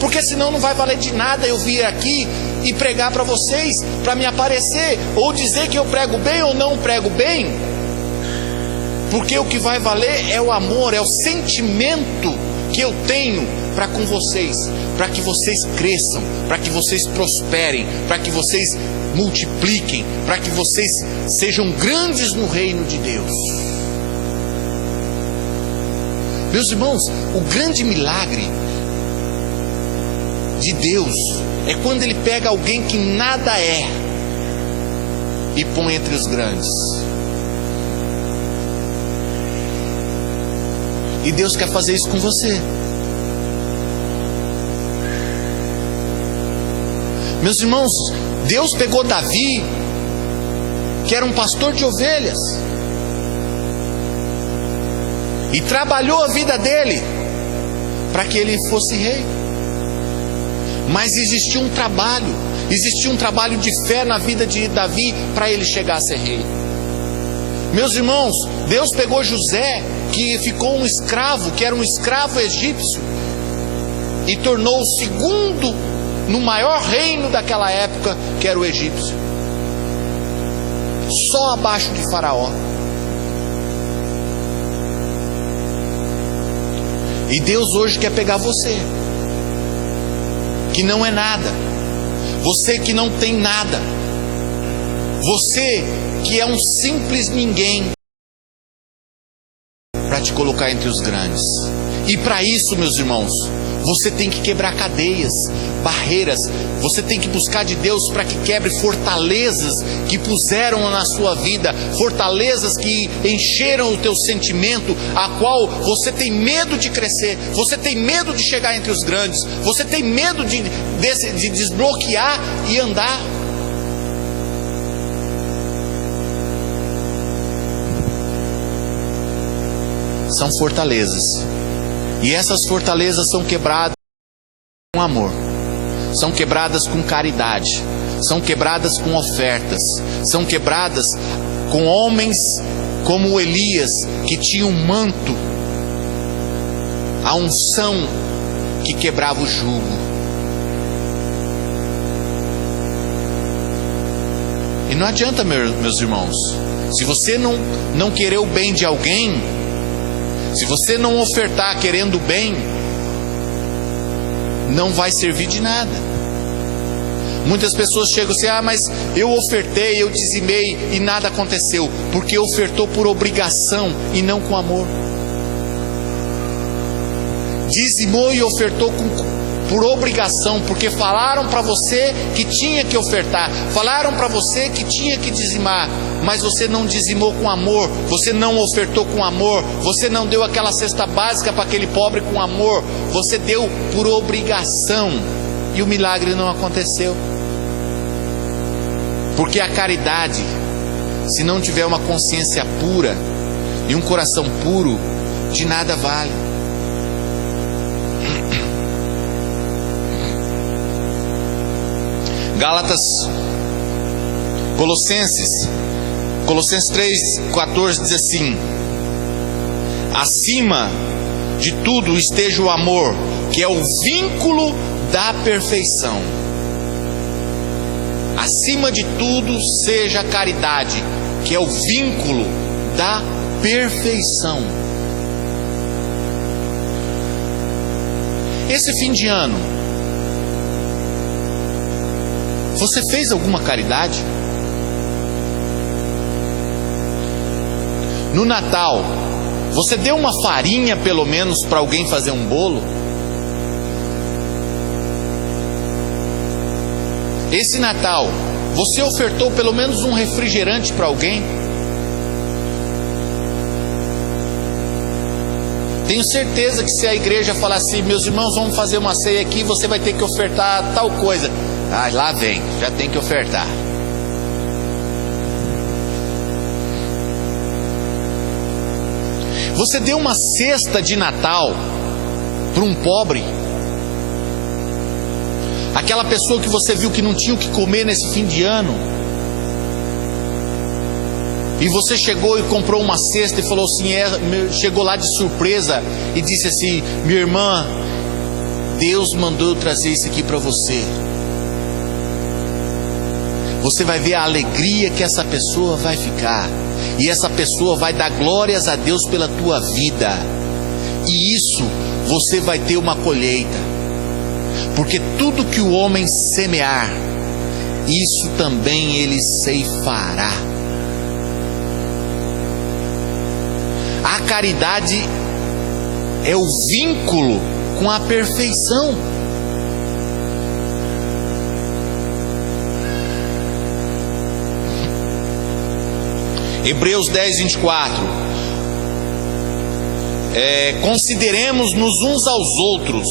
Porque senão não vai valer de nada eu vir aqui e pregar para vocês, para me aparecer, ou dizer que eu prego bem ou não prego bem. Porque o que vai valer é o amor, é o sentimento que eu tenho para com vocês, para que vocês cresçam, para que vocês prosperem, para que vocês multipliquem, para que vocês sejam grandes no reino de Deus. Meus irmãos, o grande milagre de Deus é quando Ele pega alguém que nada é e põe entre os grandes. E Deus quer fazer isso com você. Meus irmãos, Deus pegou Davi, que era um pastor de ovelhas, e trabalhou a vida dele para que ele fosse rei. Mas existia um trabalho de fé na vida de Davi para ele chegar a ser rei. Meus irmãos, Deus pegou José, que ficou um escravo, que era um escravo egípcio, e tornou o segundo no maior reino daquela época, que era o egípcio, só abaixo de Faraó. E Deus hoje quer pegar você, que não é nada, você que não tem nada, você que é um simples ninguém, para te colocar entre os grandes. E para isso, meus irmãos, você tem que quebrar cadeias, barreiras. Você tem que buscar de Deus para que quebre fortalezas que puseram na sua vida, fortalezas que encheram o teu sentimento, a qual você tem medo de crescer, você tem medo de chegar entre os grandes, você tem medo de desbloquear e andar. São fortalezas, e essas fortalezas são quebradas com amor, são quebradas com caridade, são quebradas com ofertas, são quebradas com homens como Elias, que tinha um manto, a unção que quebrava o jugo. E não adianta, meus irmãos, se você não querer o bem de alguém, se você não ofertar querendo o bem, não vai servir de nada. Muitas pessoas chegam assim: mas eu ofertei, eu dizimei e nada aconteceu, porque ofertou por obrigação e não com amor. Dizimou e ofertou por obrigação, porque falaram para você que tinha que ofertar, falaram para você que tinha que dizimar, mas você não dizimou com amor, você não ofertou com amor, você não deu aquela cesta básica para aquele pobre com amor, você deu por obrigação e o milagre não aconteceu. Porque a caridade, se não tiver uma consciência pura e um coração puro, de nada vale. Colossenses 3:14 diz assim: acima de tudo esteja o amor, que é o vínculo da perfeição. Acima de tudo seja a caridade, que é o vínculo da perfeição. Esse fim de ano, você fez alguma caridade? No Natal, você deu uma farinha pelo menos para alguém fazer um bolo? Esse Natal, você ofertou pelo menos um refrigerante para alguém? Tenho certeza que se a igreja falar assim: meus irmãos, vamos fazer uma ceia aqui, você vai ter que ofertar tal coisa. Ah, lá vem, já tem que ofertar. Você deu uma cesta de Natal para um pobre? Aquela pessoa que você viu que não tinha o que comer nesse fim de ano, e você chegou e comprou uma cesta e falou assim, chegou lá de surpresa e disse assim: minha irmã, Deus mandou eu trazer isso aqui para você. Você vai ver a alegria que essa pessoa vai ficar, e essa pessoa vai dar glórias a Deus pela tua vida, e isso você vai ter uma colheita, porque tudo que o homem semear, isso também ele ceifará. A caridade é o vínculo com a perfeição. Hebreus 10, 24. Consideremos-nos uns aos outros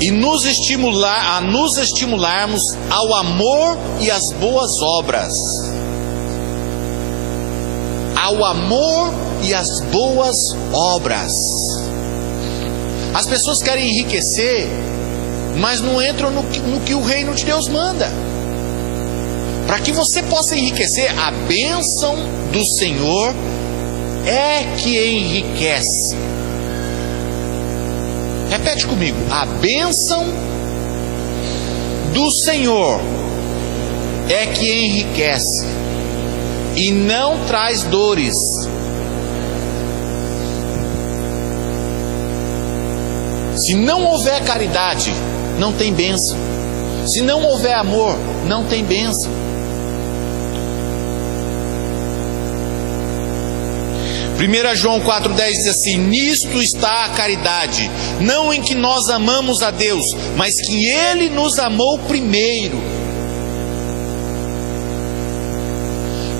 e nos estimularmos ao amor e às boas obras. Ao amor e às boas obras. As pessoas querem enriquecer, mas não entram no que o reino de Deus manda. Para que você possa enriquecer, a bênção do Senhor é que enriquece. Repete comigo: a bênção do Senhor é que enriquece e não traz dores. Se não houver caridade, não tem bênção. Se não houver amor, não tem bênção. 1 João 4,10 diz assim: nisto está a caridade, não em que nós amamos a Deus, mas que Ele nos amou primeiro.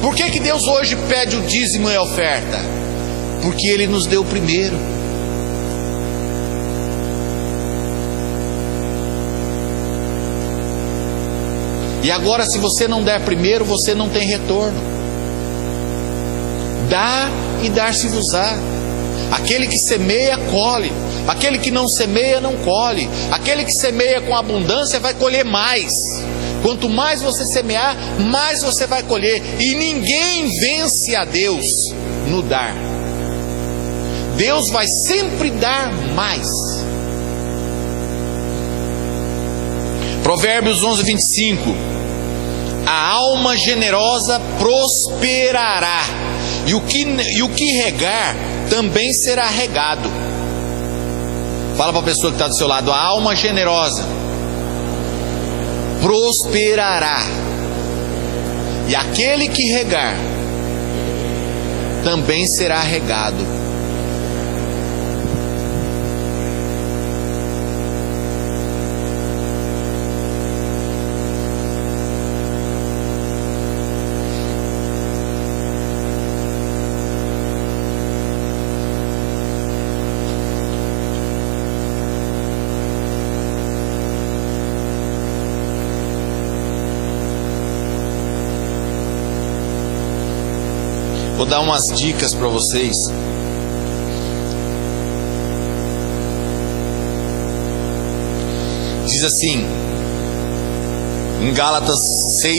Por que Deus hoje pede o dízimo e a oferta? Porque Ele nos deu primeiro. E agora, se você não der primeiro, você não tem retorno. Dá e dar-se-vos-á. Aquele que semeia, colhe. Aquele que não semeia, não colhe. Aquele que semeia com abundância vai colher mais. Quanto mais você semear, mais você vai colher. E ninguém vence a Deus no dar. Deus vai sempre dar mais. Provérbios 11, 25. A alma generosa prosperará, e o que regar também será regado. Fala para a pessoa que está do seu lado: a alma generosa prosperará, e aquele que regar também será regado. Vou dar umas dicas para vocês. Diz assim, em Gálatas 6: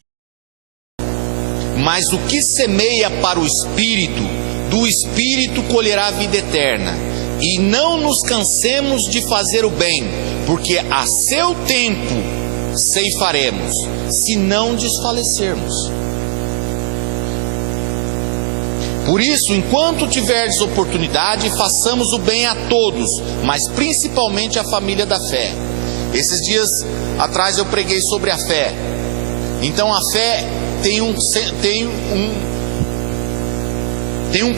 mas o que semeia para o Espírito, do Espírito colherá a vida eterna. E não nos cansemos de fazer o bem, porque a seu tempo ceifaremos, se não desfalecermos. Por isso, enquanto tiverdes oportunidade, façamos o bem a todos, mas principalmente à família da fé. Esses dias atrás eu preguei sobre a fé. Então a fé tem um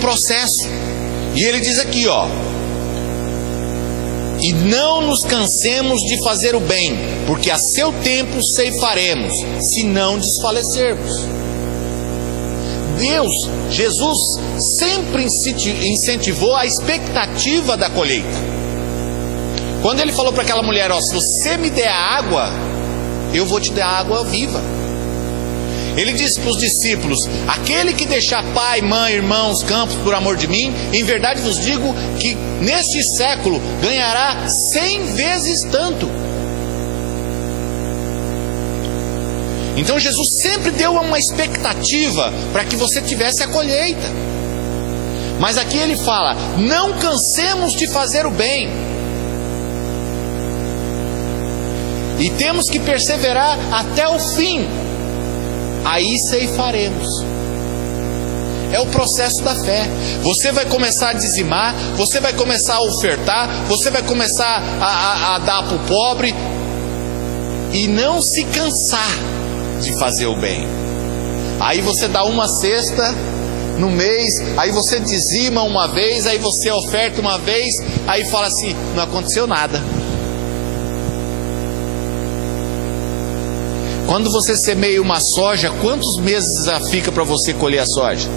processo. E ele diz aqui, ó: e não nos cansemos de fazer o bem, porque a seu tempo ceifaremos, se não desfalecermos. Deus, Jesus, sempre incentivou a expectativa da colheita. Quando ele falou para aquela mulher: ó, se você me der a água, eu vou te dar a água viva. Ele disse para os discípulos: aquele que deixar pai, mãe, irmãos, campos por amor de mim, em verdade vos digo que neste século ganhará 100 vezes tanto. Então Jesus sempre deu uma expectativa para que você tivesse a colheita. Mas aqui ele fala: não cansemos de fazer o bem. E temos que perseverar até o fim. Aí ceifaremos. É o processo da fé. Você vai começar a dizimar, você vai começar a ofertar, você vai começar a dar para o pobre, e não se cansar de fazer o bem. Aí você dá uma cesta no mês, aí você dizima uma vez, aí você oferta uma vez, aí fala assim: não aconteceu nada. Quando você semeia uma soja, quantos meses fica para você colher a soja?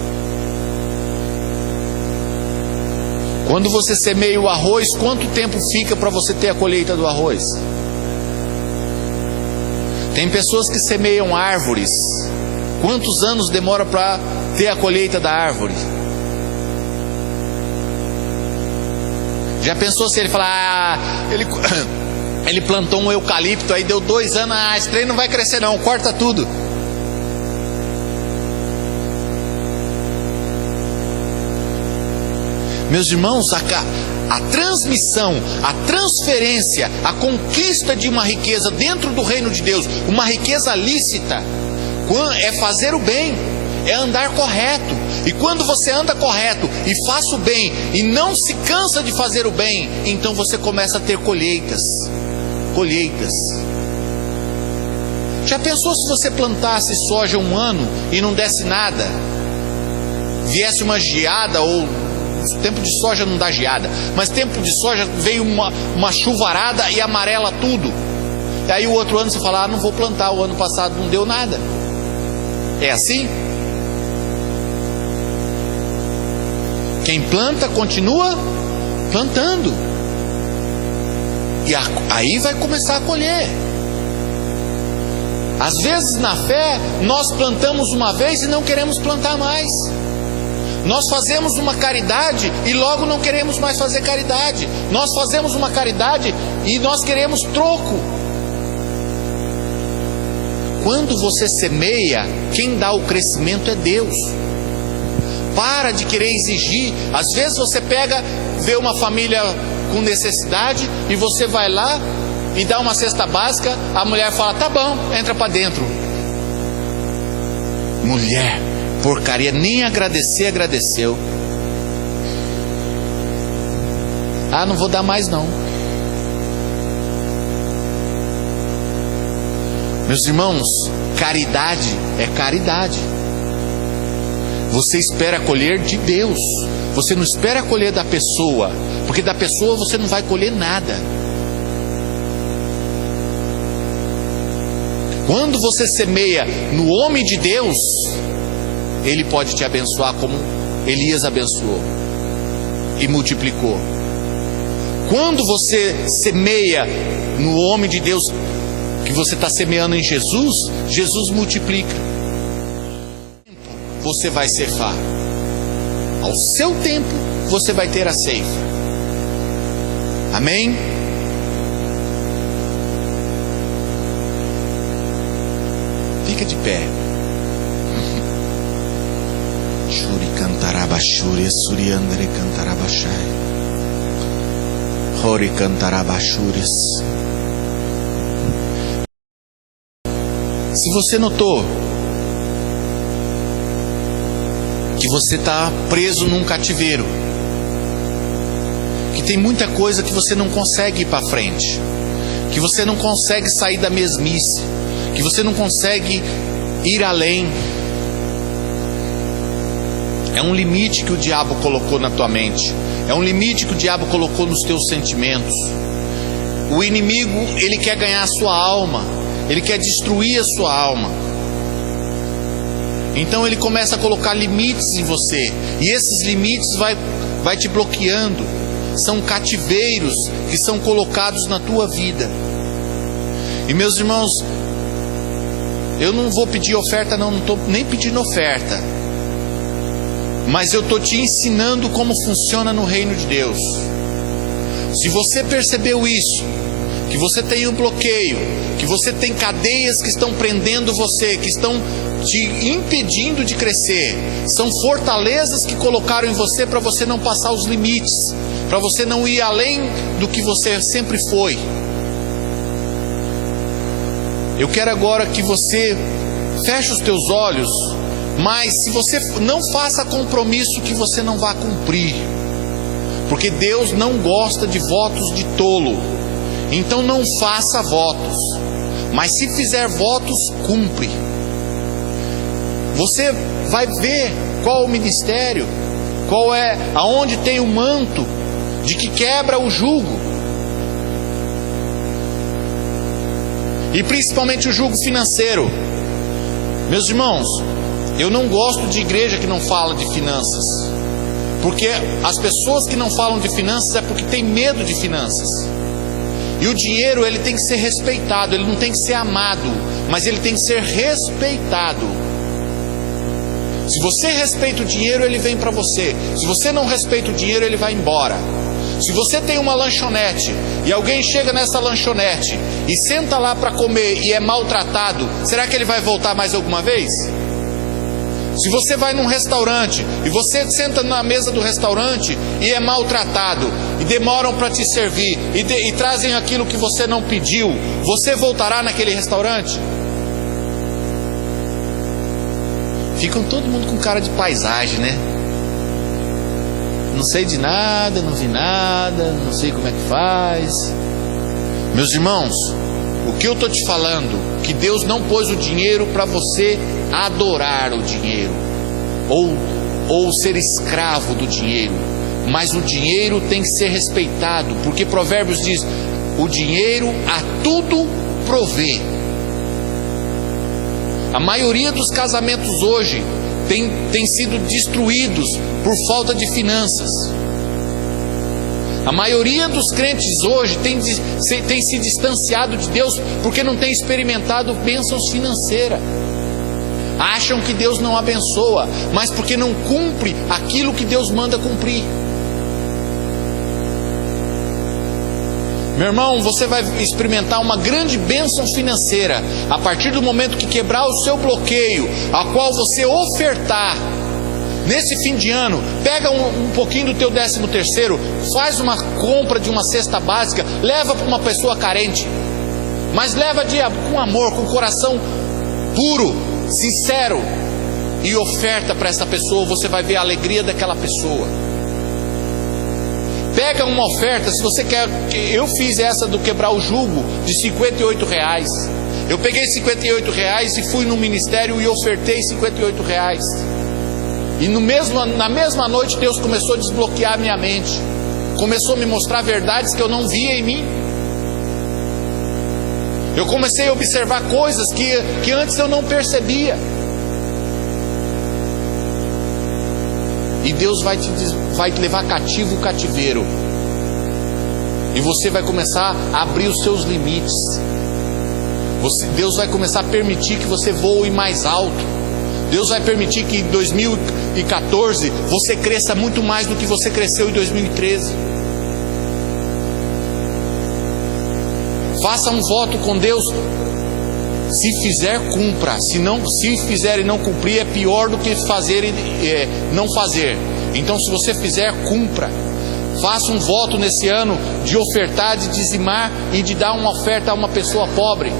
Quando você semeia o arroz, quanto tempo fica para você ter a colheita do arroz? Tem pessoas que semeiam árvores. Quantos anos demora para ter a colheita da árvore? Já pensou se ele falar: ele plantou um eucalipto, aí deu 2 anos, esse trem não vai crescer não, corta tudo. Meus irmãos, a transmissão, a transferência, a conquista de uma riqueza dentro do reino de Deus, uma riqueza lícita, é fazer o bem, é andar correto. E quando você anda correto e faz o bem e não se cansa de fazer o bem, então você começa a ter colheitas. Já pensou se você plantasse soja 1 ano e não desse nada? Viesse uma geada, ou tempo de soja não dá geada, mas tempo de soja veio uma chuvarada e amarela tudo. E aí o outro ano você fala: não vou plantar, o ano passado não deu nada. É assim? Quem planta continua plantando, e aí vai começar a colher. Às vezes na fé nós plantamos uma vez e não queremos plantar mais. Nós fazemos uma caridade e logo não queremos mais fazer caridade. Nós fazemos uma caridade e nós queremos troco. Quando você semeia, quem dá o crescimento é Deus. Para de querer exigir. Às vezes você vê uma família com necessidade e você vai lá e dá uma cesta básica. A mulher fala: tá bom, entra para dentro. Mulher, porcaria, nem agradeceu. Não vou dar mais não. Meus irmãos, caridade é caridade. Você espera colher de Deus. Você não espera colher da pessoa, porque da pessoa você não vai colher nada. Quando você semeia no homem de Deus, ele pode te abençoar como Elias abençoou e multiplicou. Quando você semeia no homem de Deus, que você está semeando em Jesus, Jesus multiplica. Você vai ceifar. Ao seu tempo você vai ter a ceifa. Amém? Fica de pé. Shuri cantarabashuri suriandre cantarabashai. Hori cantarabashuris. Se você notou que você está preso num cativeiro, que tem muita coisa que você não consegue ir para frente, que você não consegue sair da mesmice, que você não consegue ir além, é um limite que o diabo colocou na tua mente, é um limite que o diabo colocou nos teus sentimentos. O inimigo, ele quer ganhar a sua alma, ele quer destruir a sua alma. Então ele começa a colocar limites em você, e esses limites vai te bloqueando. São cativeiros que são colocados na tua vida. E meus irmãos, eu não vou pedir oferta, não estou nem pedindo oferta, mas eu estou te ensinando como funciona no reino de Deus. Se você percebeu isso, que você tem um bloqueio, que você tem cadeias que estão prendendo você, que estão te impedindo de crescer, são fortalezas que colocaram em você para você não passar os limites, para você não ir além do que você sempre foi. Eu quero agora que você feche os teus olhos, mas se você não faça compromisso que você não vai cumprir, porque Deus não gosta de votos de tolo. Então não faça votos, mas se fizer votos, cumpre. Você vai ver qual o ministério, qual é, aonde tem o manto de que quebra o jugo. E principalmente o jugo financeiro. Meus irmãos, eu não gosto de igreja que não fala de finanças, porque as pessoas que não falam de finanças é porque tem medo de finanças. E o dinheiro, ele tem que ser respeitado, ele não tem que ser amado, mas ele tem que ser respeitado. Se você respeita o dinheiro, ele vem para você. Se você não respeita o dinheiro, ele vai embora. Se você tem uma lanchonete e alguém chega nessa lanchonete e senta lá para comer e é maltratado, será que ele vai voltar mais alguma vez? Se você vai num restaurante e você senta na mesa do restaurante e é maltratado e demoram para te servir e trazem aquilo que você não pediu, você voltará naquele restaurante? Ficam todo mundo com cara de paisagem, né? Não sei de nada, não vi nada, não sei como é que faz. Meus irmãos, o que eu estou te falando, que Deus não pôs o dinheiro para você adorar o dinheiro, ou ser escravo do dinheiro, mas o dinheiro tem que ser respeitado, porque Provérbios diz, o dinheiro a tudo provê. A maioria dos casamentos hoje tem sido destruídos por falta de finanças. A maioria dos crentes hoje tem se distanciado de Deus porque não tem experimentado bênçãos financeiras. Acham que Deus não abençoa, mas porque não cumpre aquilo que Deus manda cumprir. Meu irmão, você vai experimentar uma grande bênção financeira a partir do momento que quebrar o seu bloqueio, a qual você ofertar. Nesse fim de ano, pega um pouquinho do teu 13º, faz uma compra de uma cesta básica, leva para uma pessoa carente, mas leva com amor, com coração puro, sincero, e oferta para essa pessoa. Você vai ver a alegria daquela pessoa. Pega uma oferta, se você quer. Eu fiz essa do quebrar o jugo de R$58. Eu peguei R$58 e fui no ministério e ofertei R$58. E na mesma noite Deus começou a desbloquear a minha mente, começou a me mostrar verdades que eu não via em mim. Eu comecei a observar coisas que antes eu não percebia. E Deus vai te levar cativo o cativeiro. E você vai começar a abrir os seus limites. Deus vai começar a permitir que você voe mais alto. Deus vai permitir que em 2014 você cresça muito mais do que você cresceu em 2013. Faça um voto com Deus. Se fizer, cumpra. Se fizer e não cumprir, é pior do que fazer e não fazer. Então, se você fizer, cumpra. Faça um voto nesse ano de ofertar, de dizimar e de dar uma oferta a uma pessoa pobre.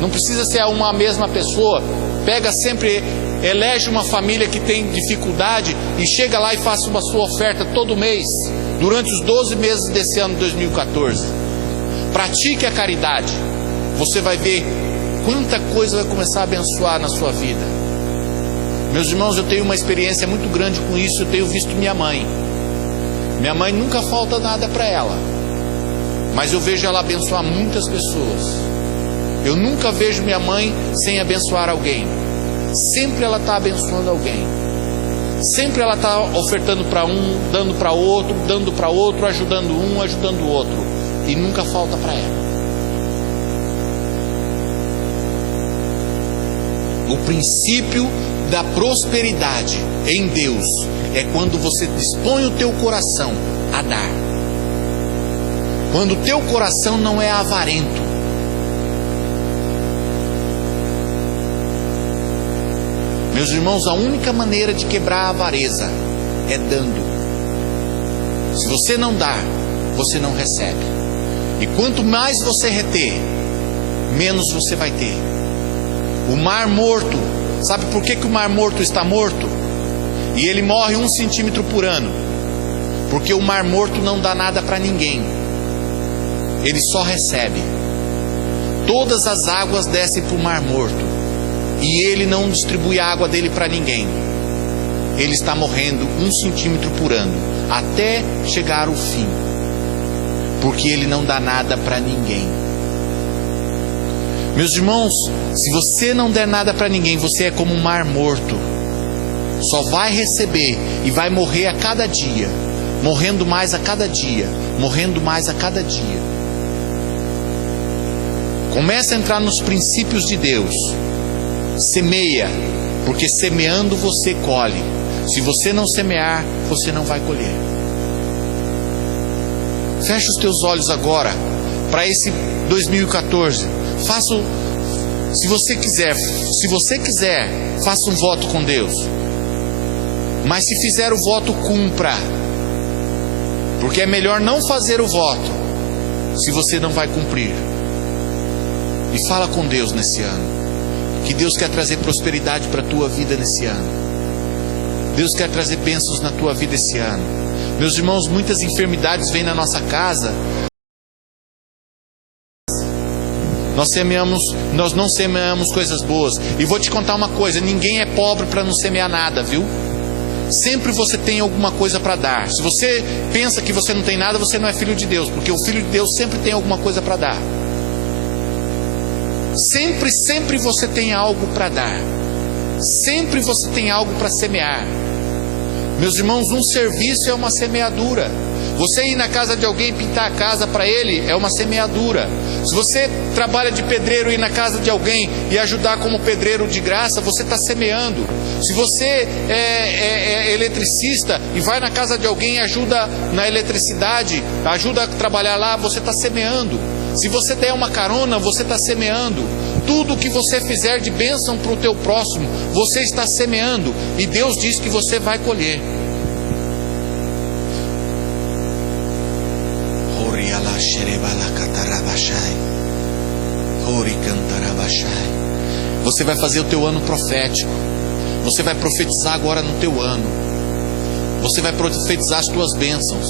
Não precisa ser uma mesma pessoa. Pega sempre, elege uma família que tem dificuldade e chega lá e faça uma sua oferta todo mês, durante os 12 meses desse ano de 2014. Pratique a caridade. Você vai ver quanta coisa vai começar a abençoar na sua vida. Meus irmãos, eu tenho uma experiência muito grande com isso. Eu tenho visto minha mãe. Minha mãe nunca falta nada para ela, mas eu vejo ela abençoar muitas pessoas. Eu nunca vejo minha mãe sem abençoar alguém. Sempre ela está abençoando alguém. Sempre ela está ofertando para um, dando para outro, dando para outro, ajudando um, ajudando o outro. E nunca falta para ela. O princípio da prosperidade em Deus é quando você dispõe o teu coração a dar. Quando o teu coração não é avarento. Meus irmãos, a única maneira de quebrar a avareza é dando. Se você não dá, você não recebe. E quanto mais você reter, menos você vai ter. O mar morto, sabe por que o mar morto está morto? E ele morre 1 centímetro por ano. Porque o mar morto não dá nada para ninguém. Ele só recebe. Todas as águas descem para o mar morto. E ele não distribui a água dele para ninguém. Ele está morrendo 1 centímetro por ano, até chegar ao fim. Porque ele não dá nada para ninguém. Meus irmãos, se você não der nada para ninguém, você é como um mar morto. Só vai receber e vai morrer a cada dia. Morrendo mais a cada dia. Morrendo mais a cada dia. Começa a entrar nos princípios de Deus. Semeia, porque semeando você colhe. Se você não semear, você não vai colher. Fecha os teus olhos agora para esse 2014. Faça, se você quiser, faça um voto com Deus. Mas se fizer o voto, cumpra. Porque é melhor não fazer o voto se você não vai cumprir. E fala com Deus nesse ano. Que Deus quer trazer prosperidade para a tua vida nesse ano. Deus quer trazer bênçãos na tua vida esse ano. Meus irmãos, muitas enfermidades vêm na nossa casa. Nós não semeamos coisas boas. E vou te contar uma coisa, ninguém é pobre para não semear nada, viu? Sempre você tem alguma coisa para dar. Se você pensa que você não tem nada, você não é filho de Deus. Porque o filho de Deus sempre tem alguma coisa para dar. Sempre você tem algo para dar. Sempre você tem algo para semear. Meus irmãos, um serviço é uma semeadura. Você ir na casa de alguém pintar a casa para ele é uma semeadura. Se você trabalha de pedreiro e ir na casa de alguém e ajudar como pedreiro de graça, você está semeando. Se você é eletricista e vai na casa de alguém e ajuda na eletricidade, ajuda a trabalhar lá, você está semeando. Se você der uma carona, você está semeando. Tudo que você fizer de bênção para o teu próximo, você está semeando. E Deus diz que você vai colher. Você vai fazer o teu ano profético. Você vai profetizar agora no teu ano. Você vai profetizar as tuas bênçãos.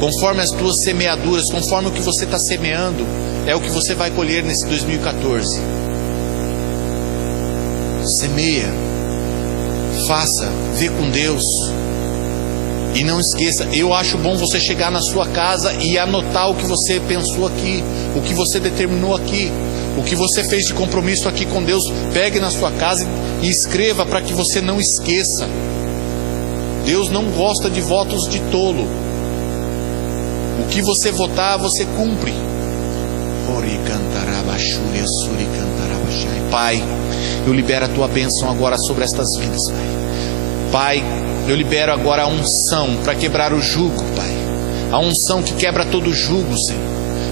Conforme as tuas semeaduras, conforme o que você está semeando, é o que você vai colher nesse 2014. Semeia, faça, vê com Deus. E não esqueça, eu acho bom você chegar na sua casa e anotar o que você pensou aqui, o que você determinou aqui, o que você fez de compromisso aqui com Deus. Pegue na sua casa e escreva para que você não esqueça. Deus não gosta de votos de tolo. O que você votar, você cumpre. Pai, eu libero a tua bênção agora sobre estas vidas, Pai. Pai, eu libero agora a unção para quebrar o jugo, Pai. A unção que quebra todo o jugo, Senhor.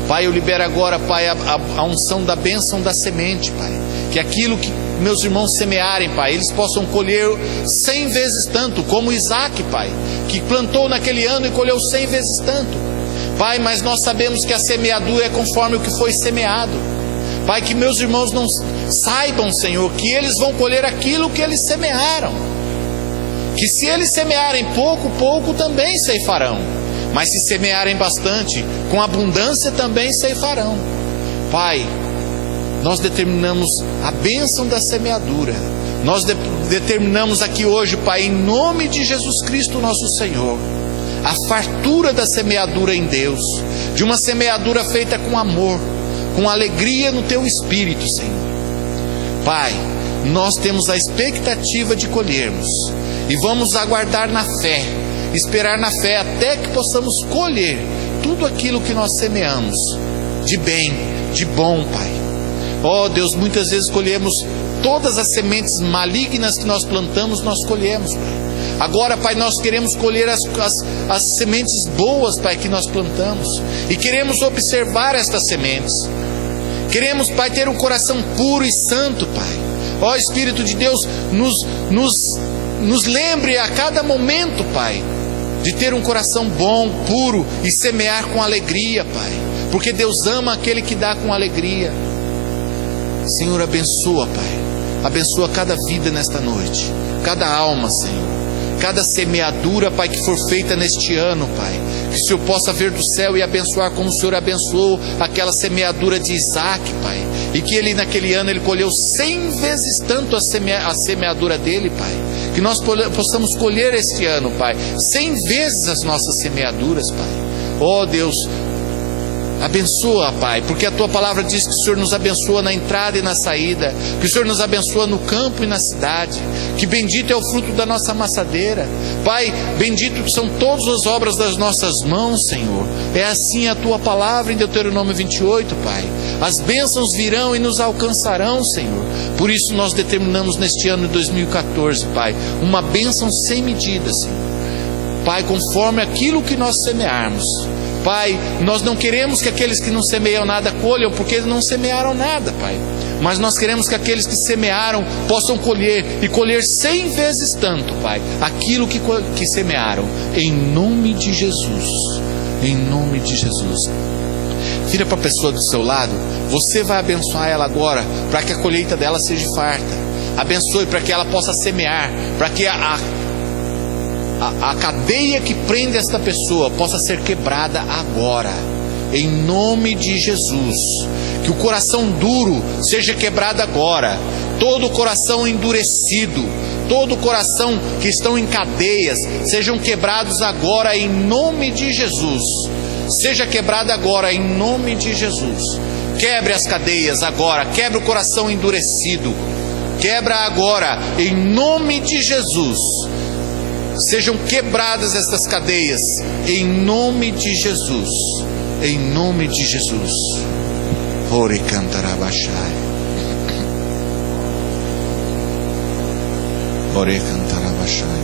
Pai, eu libero agora, Pai, a unção da bênção da semente, Pai. Que aquilo que meus irmãos semearem, Pai, eles possam colher 100 vezes tanto, como Isaac, Pai, que plantou naquele ano e colheu 100 vezes tanto. Pai, mas nós sabemos que a semeadura é conforme o que foi semeado. Pai, que meus irmãos não saibam, Senhor, que eles vão colher aquilo que eles semearam. Que se eles semearem pouco, pouco também ceifarão. Mas se semearem bastante, com abundância também ceifarão. Pai, nós determinamos a bênção da semeadura. Nós determinamos aqui hoje, Pai, em nome de Jesus Cristo nosso Senhor, a fartura da semeadura em Deus, de uma semeadura feita com amor, com alegria no teu espírito, Senhor. Pai, nós temos a expectativa de colhermos e vamos aguardar na fé, esperar na fé até que possamos colher tudo aquilo que nós semeamos de bem, de bom, Pai. Ó Deus, muitas vezes colhemos todas as sementes malignas que nós plantamos, nós colhemos, Pai. Agora, Pai, nós queremos colher as sementes boas, Pai, que nós plantamos. E queremos observar estas sementes. Queremos, Pai, ter um coração puro e santo, Pai. Ó Espírito de Deus, nos lembre a cada momento, Pai, de ter um coração bom, puro e semear com alegria, Pai. Porque Deus ama aquele que dá com alegria. Senhor, abençoa, Pai. Abençoa cada vida nesta noite, cada alma, Senhor. Cada semeadura, Pai, que for feita neste ano, Pai, que o Senhor possa ver do céu e abençoar como o Senhor abençoou aquela semeadura de Isaac, Pai, e que ele naquele ano ele colheu 100 vezes tanto a semeadura dele, Pai, que nós possamos colher este ano, Pai, 100 vezes as nossas semeaduras, Pai. Ó Deus, abençoa, Pai, porque a Tua palavra diz que o Senhor nos abençoa na entrada e na saída, que o Senhor nos abençoa no campo e na cidade, que bendito é o fruto da nossa amassadeira. Pai, bendito são todas as obras das nossas mãos, Senhor. É assim a Tua palavra em Deuteronômio 28, Pai. As bênçãos virão e nos alcançarão, Senhor. Por isso nós determinamos neste ano de 2014, Pai, uma bênção sem medida, Senhor. Pai, conforme aquilo que nós semearmos. Pai, nós não queremos que aqueles que não semeiam nada colham, porque eles não semearam nada, Pai. Mas nós queremos que aqueles que semearam possam colher, e colher 100 vezes tanto, Pai, aquilo que semearam, em nome de Jesus. Em nome de Jesus. Vira para a pessoa do seu lado, você vai abençoar ela agora, para que a colheita dela seja farta. Abençoe para que ela possa semear, para que a cadeia que prende esta pessoa possa ser quebrada agora, em nome de Jesus. Que o coração duro seja quebrado agora, todo o coração endurecido, todo o coração que estão em cadeias, sejam quebrados agora em nome de Jesus. Seja quebrado agora em nome de Jesus. Quebre as cadeias agora, quebre o coração endurecido, quebra agora em nome de Jesus. Sejam quebradas estas cadeias, em nome de Jesus, em nome de Jesus. Ore cantarabashai, ore cantarabashai.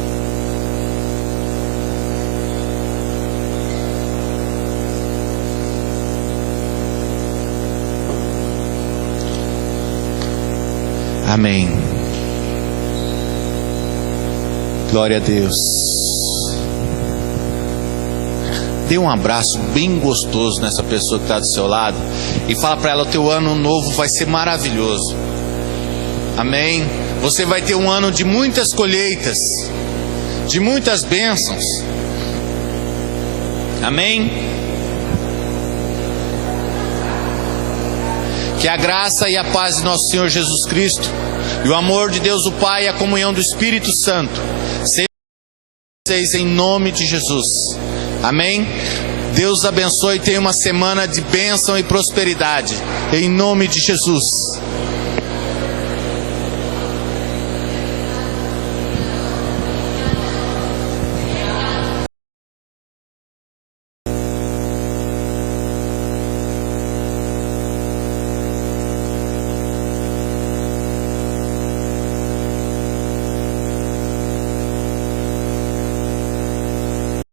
Amém. Glória a Deus. Dê um abraço bem gostoso nessa pessoa que está do seu lado e fala para ela: o teu ano novo vai ser maravilhoso. Amém. Você vai ter um ano de muitas colheitas, de muitas bênçãos. Amém. Que a graça e a paz de nosso Senhor Jesus Cristo e o amor de Deus o Pai e a comunhão do Espírito Santo sejam com vocês em nome de Jesus. Amém? Deus abençoe e tenha uma semana de bênção e prosperidade em nome de Jesus.